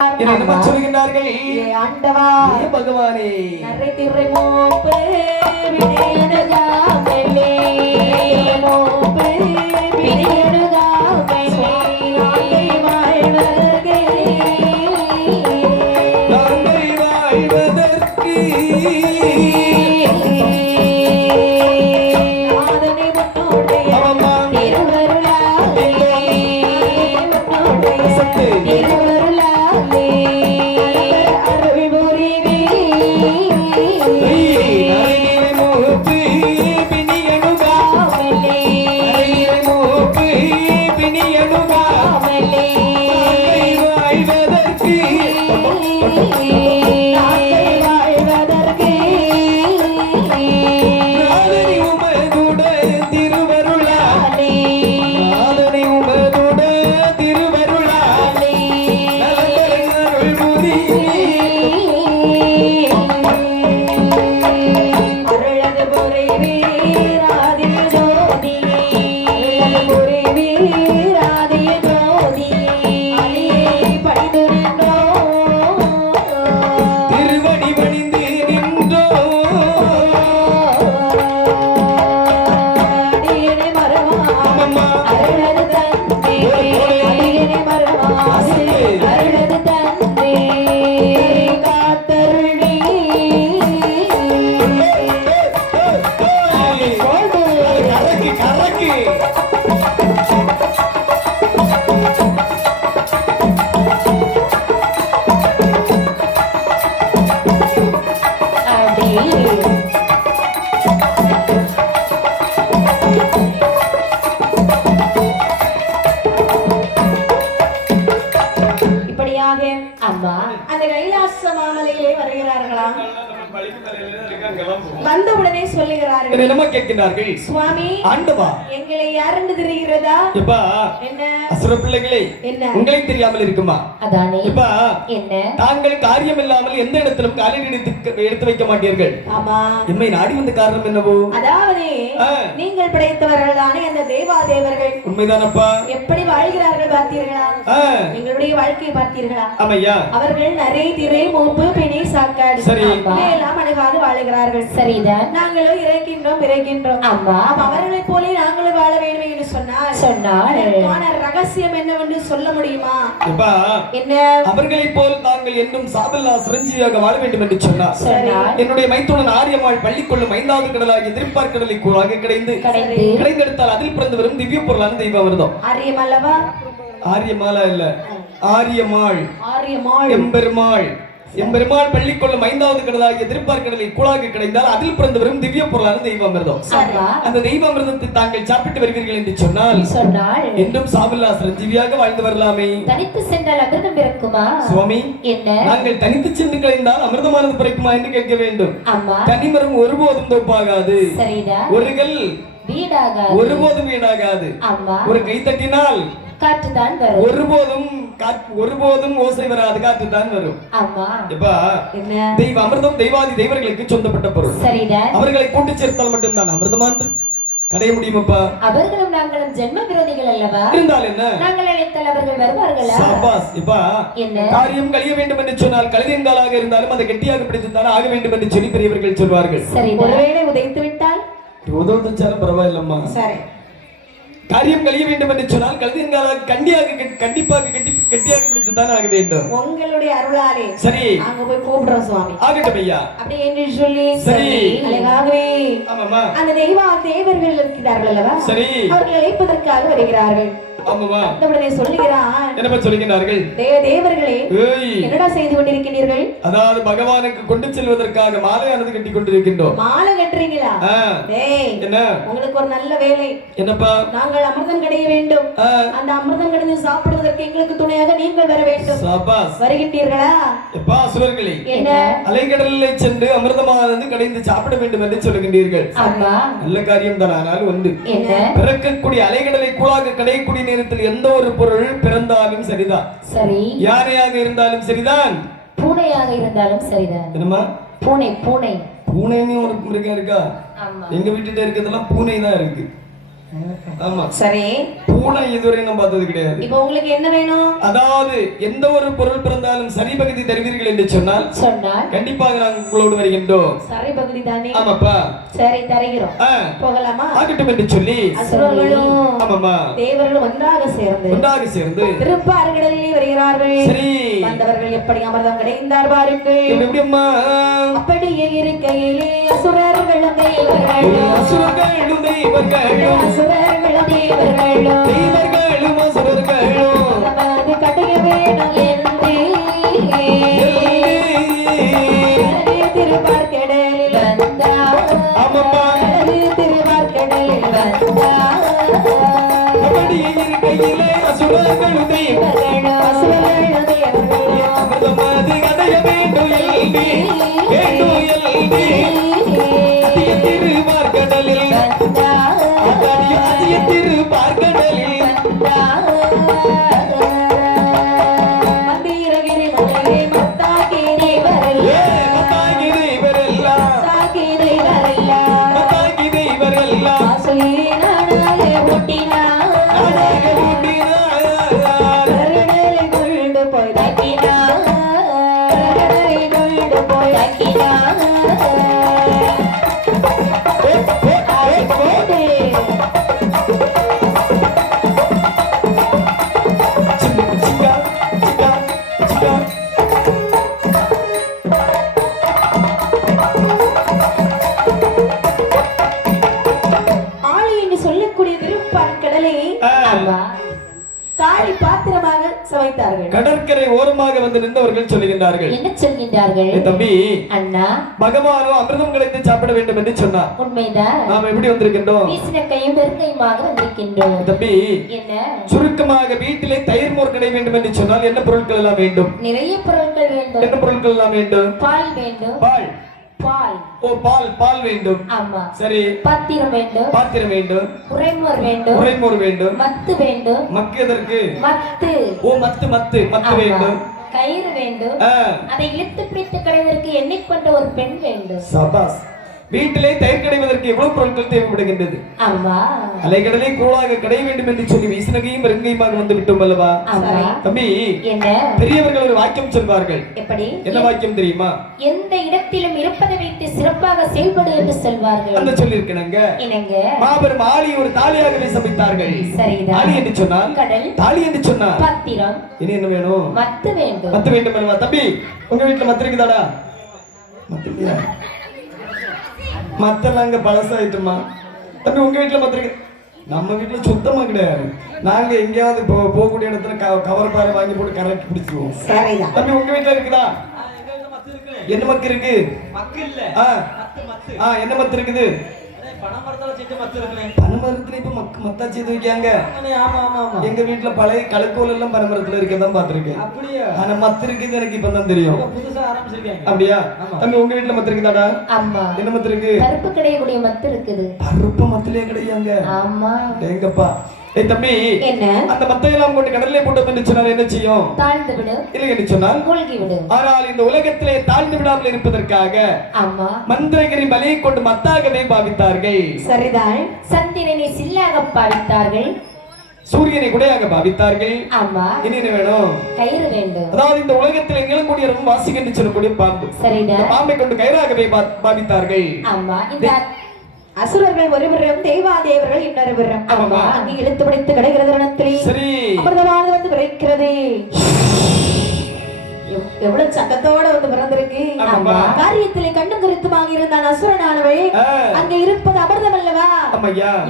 சொல்லுகின்றார்கள் பகவானே வந்தவுடனே சொல்லுகிறார்கள் என்னமா கேட்கிறார்கள் சுவாமி ஆண்டவா எங்களை யாருன்னு தெரிகிறதா எப்பா என்ன அசுர பிள்ளைகளே என்ன உங்களை தெரியாமல் இருக்குமா அதானே எப்பா என்ன தாங்கள் காரியம் இல்லாமல் எந்த இடத்திலும் காலில் எடுத்து வைக்க மாட்டீர்கள் ஆமா எம்மை நாடி வந்த காரணம் என்னவோ அதாவது நீங்கள் படைத்தவர்கள் தானே அந்த தேவாதேவர்கள் உண்மைதானப்பா எப்படி வாழ்கிறார்கள் பார்த்தீர்களா எங்களுடைய வாழ்க்கையை பார்த்தீர்களா ஆமையா அவர்கள் நிறைய திரை மூப்பு பிணை சாக்காடு எல்லாம் அணுகாது வாழுகிறார்கள் சரிதான் நாங்களும் இறைக்கின்றோம் ஆமா அவர்களை போல நாங்களும் வாழ வேண்டும் என்று சொன்னால் ரகசியம் என்னவென்று சொல்ல முடியுமா என்ன அவர்களை போல் நாங்கள் என்னும் சாதல்லா சிரஞ்சீவியாக வாழ வேண்டும் என்று சொன்னார் என்னுடைய மைத்துனன் ஆரியமாள் பள்ளிக்கொள்ளும் 5வது கடலாகிய திருப்பார் கடலை கூறாக கிடைந்தெடுத்தால் அதில் பிறந்து வரும் திவ்ய பொருளான தெய்வ விரதம் ஆரியமல்லவா ஆரியமாலா இல்ல ஆரியமாள் எம்பெருமாள் எம்பெருமாள் பள்ளிக்கொள்ளும் 5வது கடலாகிய திருப்பார் கடலை கூழாக கிடைந்தால் அதில் பிறந்து வரும் திவ்ய பொருளான தெய்வாமிர்தம் அந்த தெய்வாமிர்தத்தை தாங்கள் சாப்பிட்டு வருவீர்கள் என்று சொன்னால் என்றும் சாவில்லா சிரஞ்சீவியாக வாழ்ந்து வரலாமே தனித்து சென்றால் அமிர்தம் பிறக்குமா சுவாமி என்ன நாங்கள் தனித்து சென்று கழிந்தால் அமிர்தமானது பிறக்குமா என்று கேட்க வேண்டும் தனிமரம் ஒருபோதும் தோப்பாகாது ஒருகள் ஒருபோதும் வீடாகாது ஒரு கை தட்டினால் காற்றுதான் வரும் ஒருபோதும் ஓசை வராது காற்றுதான் வரும் தெய்வ அமிர்தம் தெய்வாதி தெய்வர்களுக்கு சொந்தப்பட்ட பொருள் அவர்களை கூட்டு சேர்த்தால் மட்டும்தான் அமிர்தமானது கடைய முடியுமாப்பா அவர்களும் நாங்களும் ஜென்ம விரோதிகள் அல்லவா இருந்தால் என்ன நாங்கள் அழைத்தால் அவர்கள் வருவார்களா சாபாஸ் இப்பா காரியம் கழிய வேண்டும் என்று சொன்னால் கழுதின்காலாக இருந்தாலும் அதை கெட்டியாக பிடித்திருந்தாலும் ஆக வேண்டும் என்று சொல்லி பெரியவர்கள் சொல்வார்கள் ஒருவேளை உதைத்து விட்டால் உதவுச்சாலும் பரவாயில்லம்மா சரி காரியம் கழிய வேண்டும் என்று சொன்னால் கழுதின்காலாக கண்டிப்பாக கெட்டியாக பிடித்துதான் ஆக வேண்டும் உங்களுடைய அருளாலே சரி அங்க போய் கூப்பிடுறோம் சுவாமி ஆகட்டும் ஐயா அப்படி என்று சொல்லி சரி அழகாகவே ஆமாமா அந்த தேவர்கள் இருக்கிறார்கள் அல்லவா சரி அவர்கள் அழைப்பதற்காக வருகிறார்கள் ஆமாமா உடனே சொல்லுகிறான் என்னப்பா சொல்லுகிறார்கள் தேவர்களே என்னடா செய்து கொண்டிருக்கிறீர்கள் அதாவது பகவானுக்கு கொண்டு செல்வதற்காக மாலையானது கட்டி கொண்டிருக்கின்றோம் மாலை கட்டுறீங்களா என்ன உங்களுக்கு ஒரு நல்ல வேலை என்னப்பா நாங்கள் அமிர்தம் கிடைக்க வேண்டும் அந்த அமிர்தம் கிடைத்து சாப்பிடுவதற்கு எங்களுக்கு துணையாக நீங்கள் வர வேண்டும் சாபாஸ் வருகின்றீர்களா எப்பா அசுரர்களே என்ன அலைக்கடலிலே சென்று அமிர்தமானது கடைந்து சாப்பிட வேண்டும் என்று சொல்லுகின்றீர்கள் நல்ல காரியம் தான் ஆனால் ஒன்று பிறக்கக்கூடிய அலைக்கடலை கூழாக கடையக்கூடிய நேரத்தில் எந்த ஒரு பொருள் பிறந்தாலும் சரிதான் சரி யானையாக இருந்தாலும் சரிதான் பூனையாக இருந்தாலும் சரிதான் என்னமா பூனை பூனைன்னு ஒரு மிருகம் இருக்கா எங்க வீட்டுல இருக்கிறதெல்லாம் பூனை தான் இருக்கு ஆமா சரி பூனை இதுவரை நான் பார்த்தது கிடையாது. இப்போ உங்களுக்கு என்ன வேணும்? அதாவது எந்த ஒரு பொருள் பிறந்தாலும் சரி பகுதி தருவீர்கள் என்று சொன்னால் கண்டிப்பாக நாங்கள் உங்களோடு வருகின்றோம். சரி பகுதி தானே? ஆமாப்பா. சரி தருகிறோம். போகலாமா? ஆகட்டும் என்று சொல்லி அசுரர்களும் ஆமாமா தேவர்களும் ஒன்றாக சேர்ந்து திருப்பார்கடலில் வருகிறார்கள். சரி வந்தவர்கள் எப்படி அமர்தம் கிடைந்தார் பாருங்கள். எப்படிம்மா? அப்படியே இருக்கையிலே அசுரர்களும் தேவர்களும் அசுரர்களும் தேவர்களும் அசுரர்களும் தேவர்களும் தேவர்களும் அசுரர்களும் நமது கடைய வேணும் என்று திருப்பார்கடலில் வந்தார். ஆமாப்பா. திருப்பார்கடலில் வந்தார். அப்படியே இருக்கையிலே அசுரர்களும் தேவர்களும் அசுரர்களும் தேவர்களும் அமிர்தமாது கடைய வேண்டும் எல்வி வேண்டும் எல்வி அதிய திருப்பார்கடலில் அதிய திருப்பார்கடலில் மந்திரகிரி மலையே மத்தாகிரி வரல மத்தாகிரி இவரெல்லாம் மத்தாகிரி வரல மத்தாகிரி இவரெல்லாம் ஆசையினாலே ஒட்டினார். நாடக ஊட்டினார். கடலில் கொண்டு போய் தாக்கினார். கடலில் கொண்டு போய் தாக்கினார். சிக்கா, சிக்கா, சிக்கா. ஆழி என்று சொல்லக்கூடிய திருப்பார்கடலை தாலி பாத்திரமாக சமைத்தார்கள். கடற்கரை ஓரமாக வந்து நின்றவர்கள் சொல்லுகின்றார்கள். என்ன சொல்கின்றார்கள்? தம்பி அண்ணா, பகவானோ அமிர்தம் கிடைத்து சாப்பிட வேண்டும் என்று சொன்னார். உண்மைதான். நாம் எப்படி வந்திருக்கின்றோம்? வீசின கையும் வெறுங்கையுமாக வந்திருக்கின்றோம். தம்பி, என்ன சுருக்கமாக வீட்டிலே தயிர் மோர் கிடை வேண்டும் என்று சொன்னால் என்ன பொருட்கள் எல்லாம் வேண்டும்? நிறைய பொருட்கள் வேண்டும். என்ன பொருட்கள் எல்லாம் வேண்டும்? பால் வேண்டும். பால். பால். ஓ, பால் வேண்டும். ஆமா. சரி. பாத்திரம் வேண்டும். பாத்திரம் வேண்டும். உறைமோர் வேண்டும். உறைமோர் வேண்டும். மத்து வேண்டும். மக்கு எதற்கு? மத்து. ஓ, மத்து வேண்டும். கயிறு வேண்டும். அதை இழுத்து பிடித்து கடைவதற்கு எண்ணிக்கொண்ட ஒரு பெண் வேண்டும். சபாஸ். வீட்டிலே தயிர் கிடைவதற்கு எவ்வளவு பொருட்கள் தேவைப்படுகின்றது? ஆமா. அலைகடலை கூழாக கிடை வேண்டும் என்று சொல்லி வீசனகையும் வெறுங்கையுமாக வந்து விட்டோம் அல்லவா? தம்பி, என்ன பெரியவர்கள் ஒரு வாக்கியம் சொல்வார்கள். எப்படி? என்ன வாக்கியம் தெரியுமா? எந்த இடத்திலும் இருப்பதை வைத்து சிறப்பாக செயல்படு என்று சொல்வார்கள். அந்த சொல்லிருக்கணுங்க. என்னங்க? மாபெரும் ஆளி ஒரு தாலியாகவே சமைத்தார்கள். சரிதான். ஆளி என்று சொன்னால் கடல், தாலி என்று சொன்னால் பாத்திரம், இனி என்ன வேணும்? மத்து வேண்டும். மத்து வேண்டும் அல்லவா? தம்பி, உங்க வீட்டுல மத்து இருக்குதாடா? மத்து இல்லையா? மத்தெல்லாம் அங்க பழசாயிட்டுமா? தம்பி, உங்க வீட்டுல மத்து இருக்கு? நம்ம வீட்டுல சுத்தமா கிடையாது. நாங்க எங்கேயாவது போகக்கூடிய இடத்துல கவர் பாறை வாங்கி போட்டு கரெக்ட் பிடிச்சிருவோம். சரிதான். தம்பி, உங்க வீட்டுல இருக்குதா? என்ன மக்கு இருக்கு? என்ன மத்து இருக்குது? பனைமரத்துல இப்ப மத்தா செய்து வைக்காங்க. எங்க வீட்டுல பழைய கலக்கோல் எல்லாம் பனைமரத்துல இருக்கதான் பாத்திருக்கேன். ஆனா மத்து இருக்குது எனக்கு இப்பதான் தெரியும். அப்படியா? தம்பி, உங்க வீட்டுல மத்து இருக்குதாடா? ஆமா. என்ன மத்து இருக்கு? பருப்பு கிடையக்கூடிய மத்து இருக்குது. பருப்பு மத்திலே கிடையாங்க. ஆமா. எங்கப்பா? தம்பி, என்ன அந்த மத்தையெல்லாம் கொண்டு கடல்ல போட்டோம் என்று சொன்னால் என்ன செய்யும்? தாழ்ந்து விடு. இல்லை என்று சொன்னால் மூழ்கி விடு. ஆனால் இந்த உலகத்திலே தாழ்ந்து விடாமல் இருப்பதற்காக ஆமா, மந்திரகிரி மலையை கொண்டு மத்தாகவே பாவித்தார்கள். சரிதான். சந்திரனை சில்லாக பாவித்தார்கள். சூரியனை குடையாக பாவித்தார்கள். ஆமா. இனி என்ன வேணும்? கயிறு வேண்டும். அதாவது இந்த உலகத்தில் எங்களுடைய வாசிக்கு என்று சொல்லக்கூடிய பாம்பு. சரிதான். பாம்பை கொண்டு கயிறாகவே பாவித்தார்கள். ஆமா. இந்த அசுரர்கள் ஒருவரும் தேவாதேவர்கள் இன்னொருவரும். ஆமா. அங்கே இழுத்து பிடித்து கிடைக்கிறது இடத்திலே சரி அமிர்தமானது வந்து விரைக்கிறது. எவ்வளவு சத்தத்தோட வந்து பிறந்திருக்கு. காரியத்திலே கண்ணும் கருத்துமாக இருந்தான் அசுரனானவள். அங்க இருப்பது அமிர்தம் அல்லவா?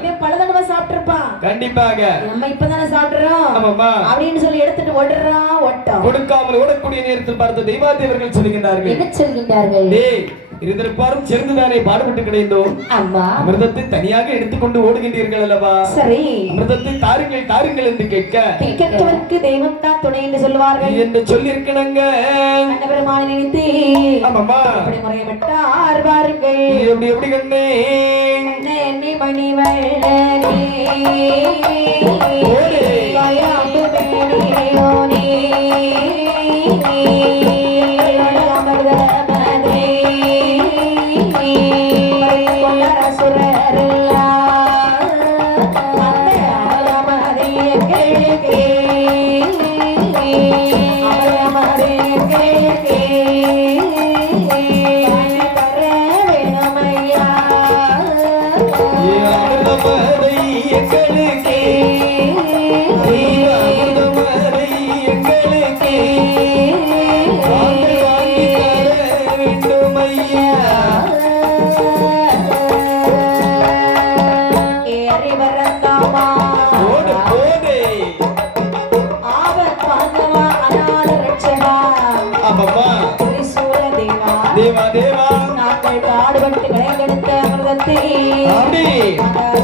இவன் பல தடவை சாப்பிட்டிருப்பான். கண்டிப்பாக. நம்ம இப்பதானே சாப்பிடுறோம் அப்படின்னு சொல்லி எடுத்துட்டு ஓடுறான். ஓட்டம் கொடுக்காமல் ஓடக்கூடிய நேரத்தில் பார்த்த தெய்வாதேவர்கள் சொல்லுகின்றார்கள். என்ன சொல்கின்றார்கள்? இருதரப்பாரும் சேர்ந்துதானே பாடுபட்டு கிடைந்தோம். அமிர்தத்தை தனியாக எடுத்துக்கொண்டு ஓடுகின்றீர்கள் அல்லவா? சரி. அமிர்தத்தை தாருங்கள் தாருங்கள் என்று கேட்க தெய்வம் தான் துணை என்று சொல்வார்கள் என்று சொல்லி இருக்கணுங்க. பெருமானை நினைத்து அப்படி முறையப்பட்டார் பாருங்கள். எப்படி எப்படி கண்ணே என்னை மணிவள்ளனே காயாண்டு மேனியோனே தேவா தேவா நாங்கள் பாடுபட்டு கலைந்தெடுத்த அமிர்தத்தை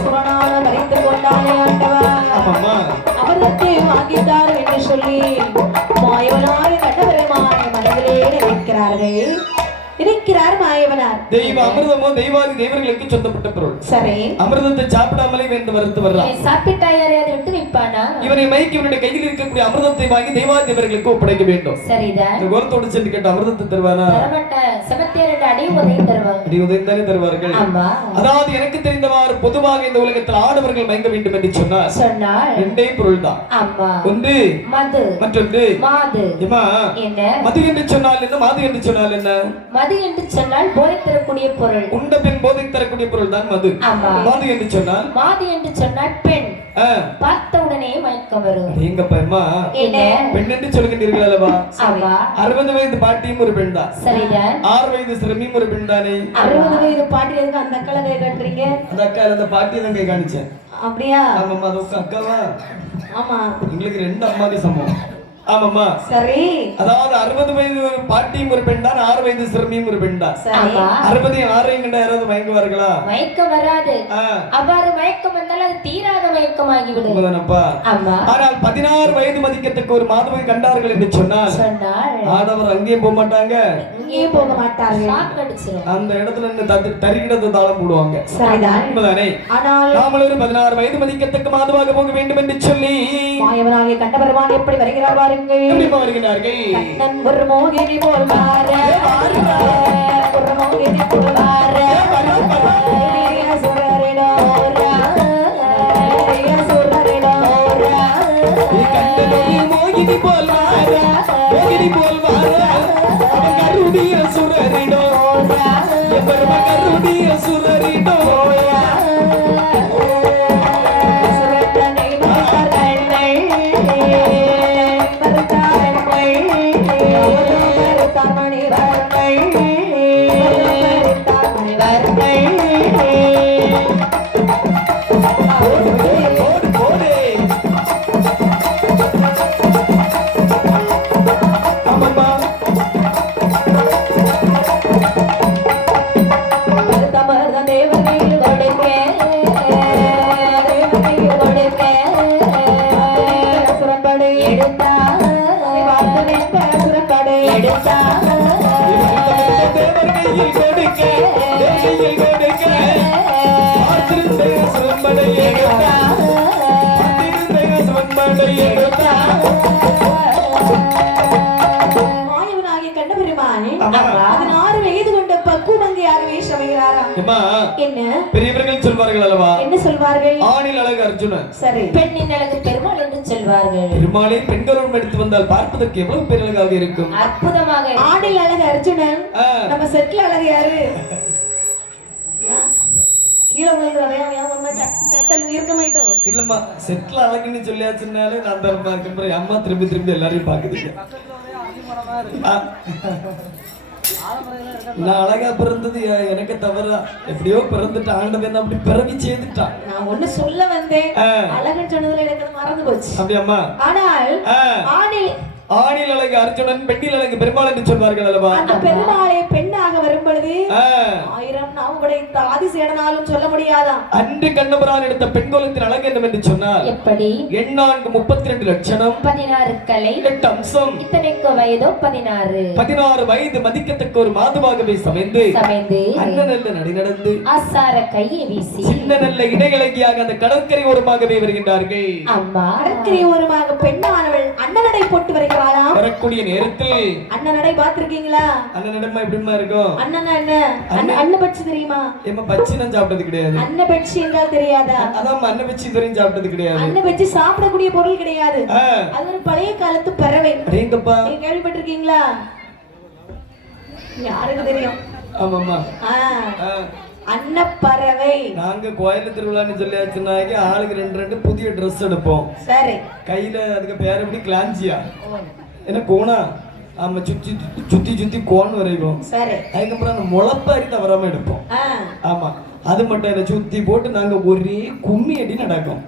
சுரணான மறைத்து கொண்டாலே ஆண்டவா அமிர்தத்தை வாங்கித்தார் என்று சொல்லி மாயவனாக கண்டபெருமானை மனதிலே இருக்கிறார் மாயவனார். தெய்வ அமிர்தமோ தெய்வாதி தேவர்களுக்கு சொந்தப்பட்ட பொருள். சரி, அமிர்தத்தை சாப்பிடாமலே வேண்டு மறுத்து வர்றான். சாப்பிட்டா யாரையாவது விட்டு வைப்பானா? இவனை மயக்கி இவனுடைய கையில் இருக்கக்கூடிய அமிர்தத்தை வாங்கி தெய்வாதி தேவர்களுக்கு ஒப்படைக்க வேண்டும். சரிதான். கோரத்தோடு சென்று கேட்ட அமிர்தத்தை தருவானா? அடி உதயம் தானே தருவார்கள். அதாவது எனக்கு தெரிந்தவாறு பொதுவாக இந்த உலகத்தில் ஆடவர்கள் மயங்க வேண்டும் என்று சொன்னார் ரெண்டே பொருள் தான். ஒன்று மது, மற்றொன்று மாது. மது என்று சொன்னால் என்ன, மாது என்று சொன்னால் என்ன? மது என்று சொன்னால் போதை தரக்கூடிய பொருள். உண்ட பெண் போதை தரக்கூடிய பொருள் தான் மது. மாது என்று சொன்னால், மாது என்று சொன்னால் பெண். பார்த்த உடனே மயக்கம் வரும். எங்க பையமா பெண் என்று சொல்கின்றீர்கள் அல்லவா? 60 வயது பாட்டியும் ஒரு பெண் தான். சரிதான். 6 வயது சிறுமியும் ஒரு பெண் தானே. 60 வயது பாட்டி எதுக்கு அந்த அக்கால கை காட்டுறீங்க? அந்த அக்கா அந்த பாட்டி தான் கை காணிச்சேன். அப்படியா? ஆமாம்மா, அது உங்க அக்காவா? ஆமா, உங்களுக்கு 2 அம்மாக்கு சமம். ஆமாம்மா. சரி. அதாவது 60 வயது ஒரு பாட்டியும் ஒரு பெண் தான், 6 வயது சிறுமியும் ஒரு பெண் தான். 60 6 கண்ட யாராவது மயங்குவார்களா? மயக்கம் வராது. அவ்வாறு மயக்கம் வந்தால் அது தீராத மயக்கமாகிவிடும். ஆனால் 16 வயது மதிக்கத்தக்க ஒரு மாதவை கண்டார்கள் என்று சொன்னால் ஆடவர் அங்கேயும் போக மாட்டாங்க, இங்கேயும் போக மாட்டார்கள். அந்த இடத்துல இருந்து தரிகிடத்தை தாளம் போடுவாங்க. சரிதானே? நாமல் ஒரு 16 வயது மதிக்கத்தக்க மாதவாக போக வேண்டும் என்று சொல்லி மாயவனாகிய கண்டபெருமான் எப்படி வருகிறார்? எப்படி வருகிறார்கள்? கண்ணன் ஒரு மோகினி போல் வார, ஒரு மோகினி போல் வார, மோகினி போல் வார, மோகினி போல் வார, கருடிய சுரரிடோ, கருடிய சுரரிடோ. மாயவனாகிய கண்டபெருமானே 16 வயது கொண்ட பக்குவமங்கையாகவே சமைகிறாராம். என்ன பெரியவர்கள் சொல்வார்கள் அல்லவா? என்ன சொல்வார்கள்? ஆணில் அழகு அர்ஜுனன், சரி, பெண்ணின் அழகு பெருமாள் என்று சொல்வார்கள். பெருமாளை பெண்களுடன் எடுத்து வந்தால் பார்ப்பதற்கு எவ்வளவு பேரழகாக இருக்கும். அற்புதமாக. ஆணில் அழகு அர்ஜுனன், நம்ம செட்ல அழகு யாரு? இல்லம்மா, செட்ல அழகுன்னு சொல்லியாச்சுனாலே நான் தரமா இருக்கேன். அம்மா திரும்பி திரும்பி எல்லாரையும் பாக்குறீங்க. நான் அழகா பிறந்தது எனக்கு தவறா? எப்படியோ பிறந்துட்டு ஆண்டவன் அப்படி பிறவி செய்துட்டான். நான் ஒண்ணு சொல்ல வந்தேன், அழகுன்னு சொன்னதுல எனக்கு மறந்து போச்சு. அப்படியாம்மா? ஆனால் ஆணில் அழகு அர்ஜுனன், பெண்ணில் அழகு பெருமாள் என்று சொல்வார்கள் அல்லவா? அந்த பெருமாளை பெண்ணாக வரும் பொழுது 1000 நாம் படைத்த ஆதிசேடனாலும் சொல்ல முடியாதாம். அன்று கண்ணபுரான் எடுத்த பெண்கோலத்தின் அழகு என்று சொன்னார். எப்படி? 32 லட்சணம், 16 கலை, 8 அம்சம், இத்தனைக்கு வயதோ 16 வயது மதிக்கத்தக்க ஒரு மாதுவாகவே சமைந்து அண்ணனல்ல நடி நடந்து ஆசார கையை வீசி சின்ன நல்ல இடையழகியாக அந்த கடற்கரை ஓரமாகவே வருகின்றார்கள். அம்மா, கடற்கரை ஓரமாக பெண்ணானவள் அண்ணனடை போட்டு வருகிறாள். வரக்கூடிய நேரத்தில் அண்ணன் நடை பாத்திருக்கீங்களா? அண்ணன் நடமா எப்படிமா இருக்கும்? அண்ணன் என்ன அண்ணன் பச்சி தெரியுமா? ஏமா பச்சி நான் சாப்பிட்டது கிடையாது. அண்ணன் பச்சி என்றால் தெரியாதா? அதான் அண்ணன் பச்சி இதுவரையும் சாப்பிட்டது கிடையாது. அண்ணன் பச்சி சாப்பிடக்கூடிய பொருள் கிடையாது. அது ஒரு பழைய காலத்து பறவை. அடேங்கப்பா, நீங்க கேள்விப்பட்டிருக்கீங்களா? யாருக்கு தெரியும்? ஆமாம்மா. அன்னப்பறவை. நாங்க கோயில் திருவிழான்னு சொல்லியாச்சுனாக்கி ஆளுக்கு 2 புதிய ட்ரெஸ் எடுப்போம். சரி. கையில அதுக்கு பேர் எப்படி கிளாஞ்சியா என்ன கோணா. ஆமா, சுத்தி சுத்தி சுத்தி கோன் வரைவோம். சரி. அதுக்கப்புறம் அந்த முளப்பாரி தவறாம எடுப்போம். ஆமா, அது மட்டும் என்ன சுத்தி போட்டு நாங்க ஒரே கும்மி அடி நடக்கும்.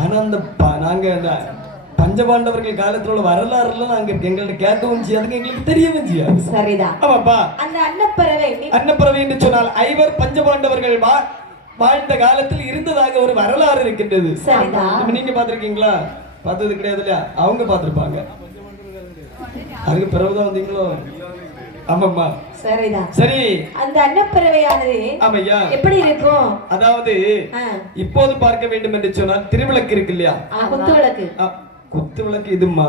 ஆனா அந்த நாங்க அந்த பஞ்சபாண்டவர்கள் காலத்துல உள்ள வரலாறுல நாங்க எங்கள்ட்ட கேட்கவும் செய்யாதுங்க, எங்களுக்கு தெரியவும் செய்யாது. சரிதான். ஆமாப்பா. அந்த அன்னப்பறவை என்று சொன்னால் 5 பஞ்சபாண்டவர்கள் வாழ்ந்த காலத்தில் இருந்ததாக ஒரு வரலாறு இருக்கின்றது. நீங்க பாத்திருக்கீங்களா? பார்த்தது கிடையாது இல்லையா? அவங்க பார்த்திருப்பாங்க. அதுக்கு பிறகுதான் வந்தீங்களோ? ஆமாம்மா. சரிதான். சரி. அந்த அன்னப்பறவையானது ஆமையா எப்படி இருக்கும்? அதாவது இப்போது பார்க்க வேண்டும் என்று சொன்னால் திருவிளக்கு இருக்கு இல்லையா? குத்துவிளக்கு. குத்துவிளக்கு இதுமா.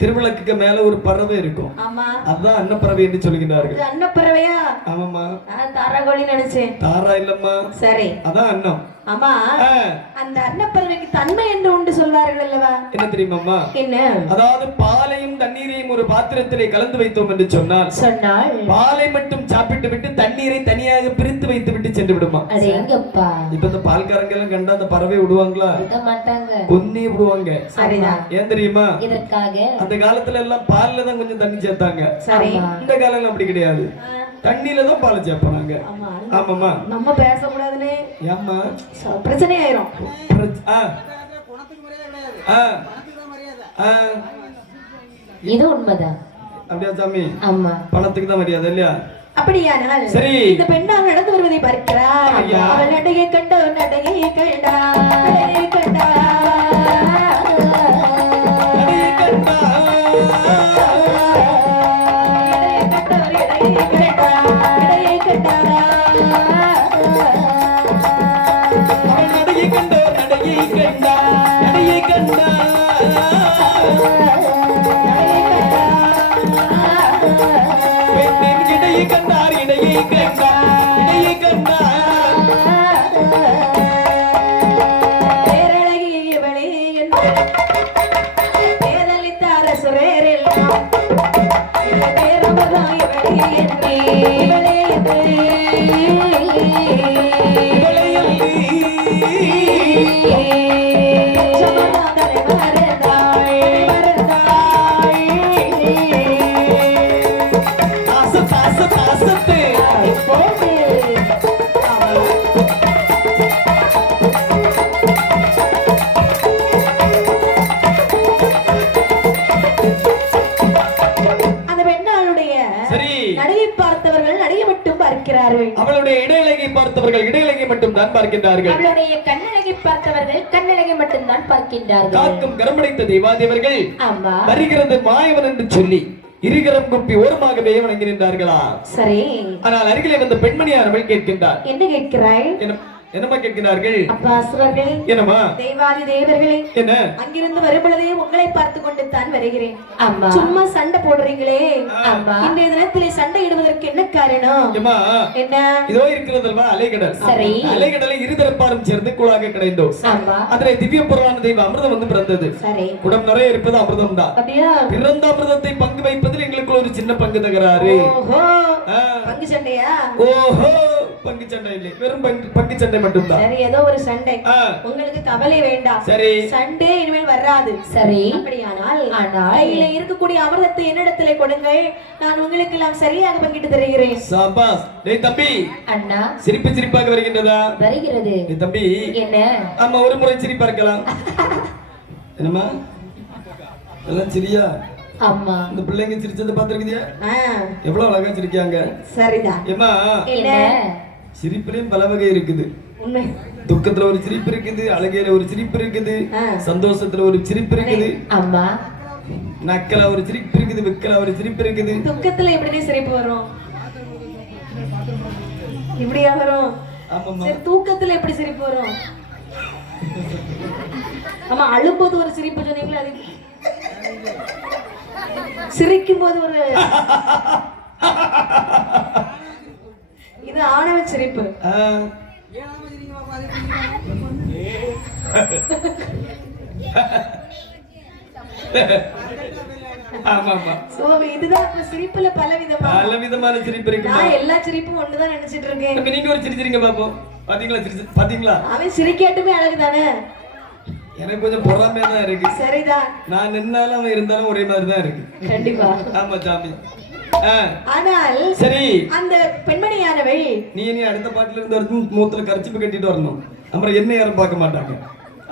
திருவிளக்குக்கு மேல ஒரு பறவை இருக்கும். அதான் அன்னப்பறவை என்று சொல்கிறார்கள். அன்னப்பறவையா? ஆமாம்மா. தாராகோழி நினைச்சேன். தாரா இல்லம்மா. சரி, அதான் அன்னம். ஆமா, அந்த அன்னப்பறவைக்கு தன்மை என்று உண்டு சொல்வார்கள் அல்லவா? என்ன தெரியுமாம்மா? என்ன? அதாவது பாலையும் தண்ணீரையும் ஒரு பாத்திரத்திலே கலந்து வைத்தோம் என்று சொன்னால் பாலை மட்டும் சாப்பிட்டு விட்டு தண்ணீரை தனியாக பிரித்து வைத்து விட்டு சென்று விடுமா. இப்ப இந்த பால்காரங்க எல்லாம் கண்டா அந்த பறவை விடுவாங்களா? கொன்னே விடுவாங்க. ஏன் தெரியுமா? அந்த காலத்துல எல்லாம் பால்ல தான் கொஞ்சம் தண்ணி சேர்த்தாங்க. இந்த காலம் அப்படி கிடையாது, தண்ணியில தான் பாலை சேர்ப்பாங்க. ஆமாமா. நம்ம பேசக்கூடாதுன்னு ஏம்மா பிரச்சனை ஆயிரும். இது உண்மைதான். அப்படியா சாமி? ஆமா, பணத்துக்கு தான் மரியாதை இல்லையா? அப்படியானால் சரி, இந்த பெண்ணால் நடந்து வருவதை பார்க்கிறார். அவள் நடையை கண்டோ நடையை கண்டா நடையை கண்டா அவளுடைய இடையழகை பார்த்தவர்கள் இடையழகை மட்டும் தான் பார்க்கின்றார்கள். அவளுடைய கண்ணழகை பார்த்தவர்கள் கண்ணழகை மட்டும் தான் பார்க்கின்றார்கள். காக்கும் கரமடைத்த தேவாதேவர்கள் வருகிறது மாயவன் என்று சொல்லி இருகரம் குப்பி ஓரமாகவே வணங்கி நின்றார்களா? சரி. ஆனால் அருகிலே வந்த பெண்மணியானவள் கேட்கின்றார். என்ன கேட்கிறாய்? என்னமா கேட்கிறார்கள்? அப்பா அசுரர்களே, என்னமா? தேவாதி தேவர்களே, என்ன? அங்கிருந்து வரும்பொழுதே உங்களை பார்த்து கொண்டு தான் வருகிறேன். அம்மா, சும்மா சண்டை போடுறீங்களே. அம்மா, இந்த தினத்திலே சண்டை இடுவதற்கு என்ன காரணம்? அம்மா, என்ன? இதோ இருக்கிறதல்வா அலைகடல். சரி. அலைகடலை இருதரப்பாரும் சேர்ந்து கூழாக கிடைந்தோம். ஆமா. அதிலே திவ்ய புராண தெய்வ அமிர்தம் வந்து பிறந்தது. சரி. குடம் நிறைய இருப்பது அமிர்தம் தான். அப்படியே பிறந்த அமிர்தத்தை பங்கு வைப்பதில் எங்களுக்குள்ள ஒரு சின்ன பங்கு தகராறு. ஓஹோ, பங்கு சண்டையா? ஓஹோ, பங்கு சண்டை இல்லை, வெறும் பங்கு சண்டை மட்டும்தான். சரி, ஏதோ ஒரு சண்டை. உங்களுக்கு கவலை வேண்டாம். சரி, சண்டே இனிமேல் வராது. சரி. அப்படியானால் கையில இருக்கக்கூடிய அமிர்தத்தை என்னிடத்திலே கொடுங்கள், நான் உங்களுக்கு எல்லாம் சரியாக பங்கிட்டு தருகிறேன். சபாஸ். டேய் தம்பி. அண்ணா. சிரிப்பு சிரிப்பாக வருகின்றதா? வருகிறது. டேய் தம்பி. என்ன? ஆமா, ஒரு முறை சிரிப்பா இருக்கலாம். என்னம்மா? எல்லாம் சிரியா? அம்மா, இந்த பிள்ளைங்க சிரிச்சதை பாத்துக்கிறியா? எவ்வளவு அழகா சிரிக்காங்க. சரிதான். ஏம்மா, என்ன? சிரிப்புலயும் பல வகை இருக்குது. துக்கத்துல ஒரு சிரிப்பு இருக்குது, அழகையில ஒரு சிரிப்பு இருக்குது, சந்தோஷத்துல ஒரு சிரிப்பு இருக்குது. அம்மா, நக்கல ஒரு சிரிப்பு இருக்குது, விக்கல ஒரு சிரிப்பு இருக்குது. துக்கத்துல எப்படி சிரிப்பு வரும்? இப்படியா வரும்? சரி, தூக்கத்துல எப்படி சிரிப்பு வரும்? ஆமா, அழும்போது ஒரு சிரிப்பு சொன்னீங்களா? அது சிரிக்கும் போது ஒரு இது ஆணவ சிரிப்பு. ஆமா ஆமா சோ இதுதான் அப்ப சிரிப்புல பல விதமான சிரிப்பு இருக்கு. நான் எல்லா சிரிப்பும் ஒண்ணுதான் நினைச்சிட்டு இருக்கேன். இப்ப நீங்க ஒரு சிரிச்சிருங்க பாப்போம். பாத்தீங்களா பாத்தீங்களா? அவன் சிரிக்கட்டுமே அழகுதானே. எனக்கு கொஞ்சம் பொறாமையா தான் இருக்கு. சரிதான். நான் நின்னாலும் அவன் இருந்தாலும் ஒரே மாதிரி தான் இருக்கு. கண்டிப்பா. ஆமா சாமி. ஆனால் சரி அந்த பெண்மணியானவள் நீ அடுத்த பாட்டுல இருந்து வரணும், மூத்துல கர்ச்சிப்பு கட்டிட்டு வரணும். அப்புறம் என்ன யாரும் பார்க்க மாட்டாங்க.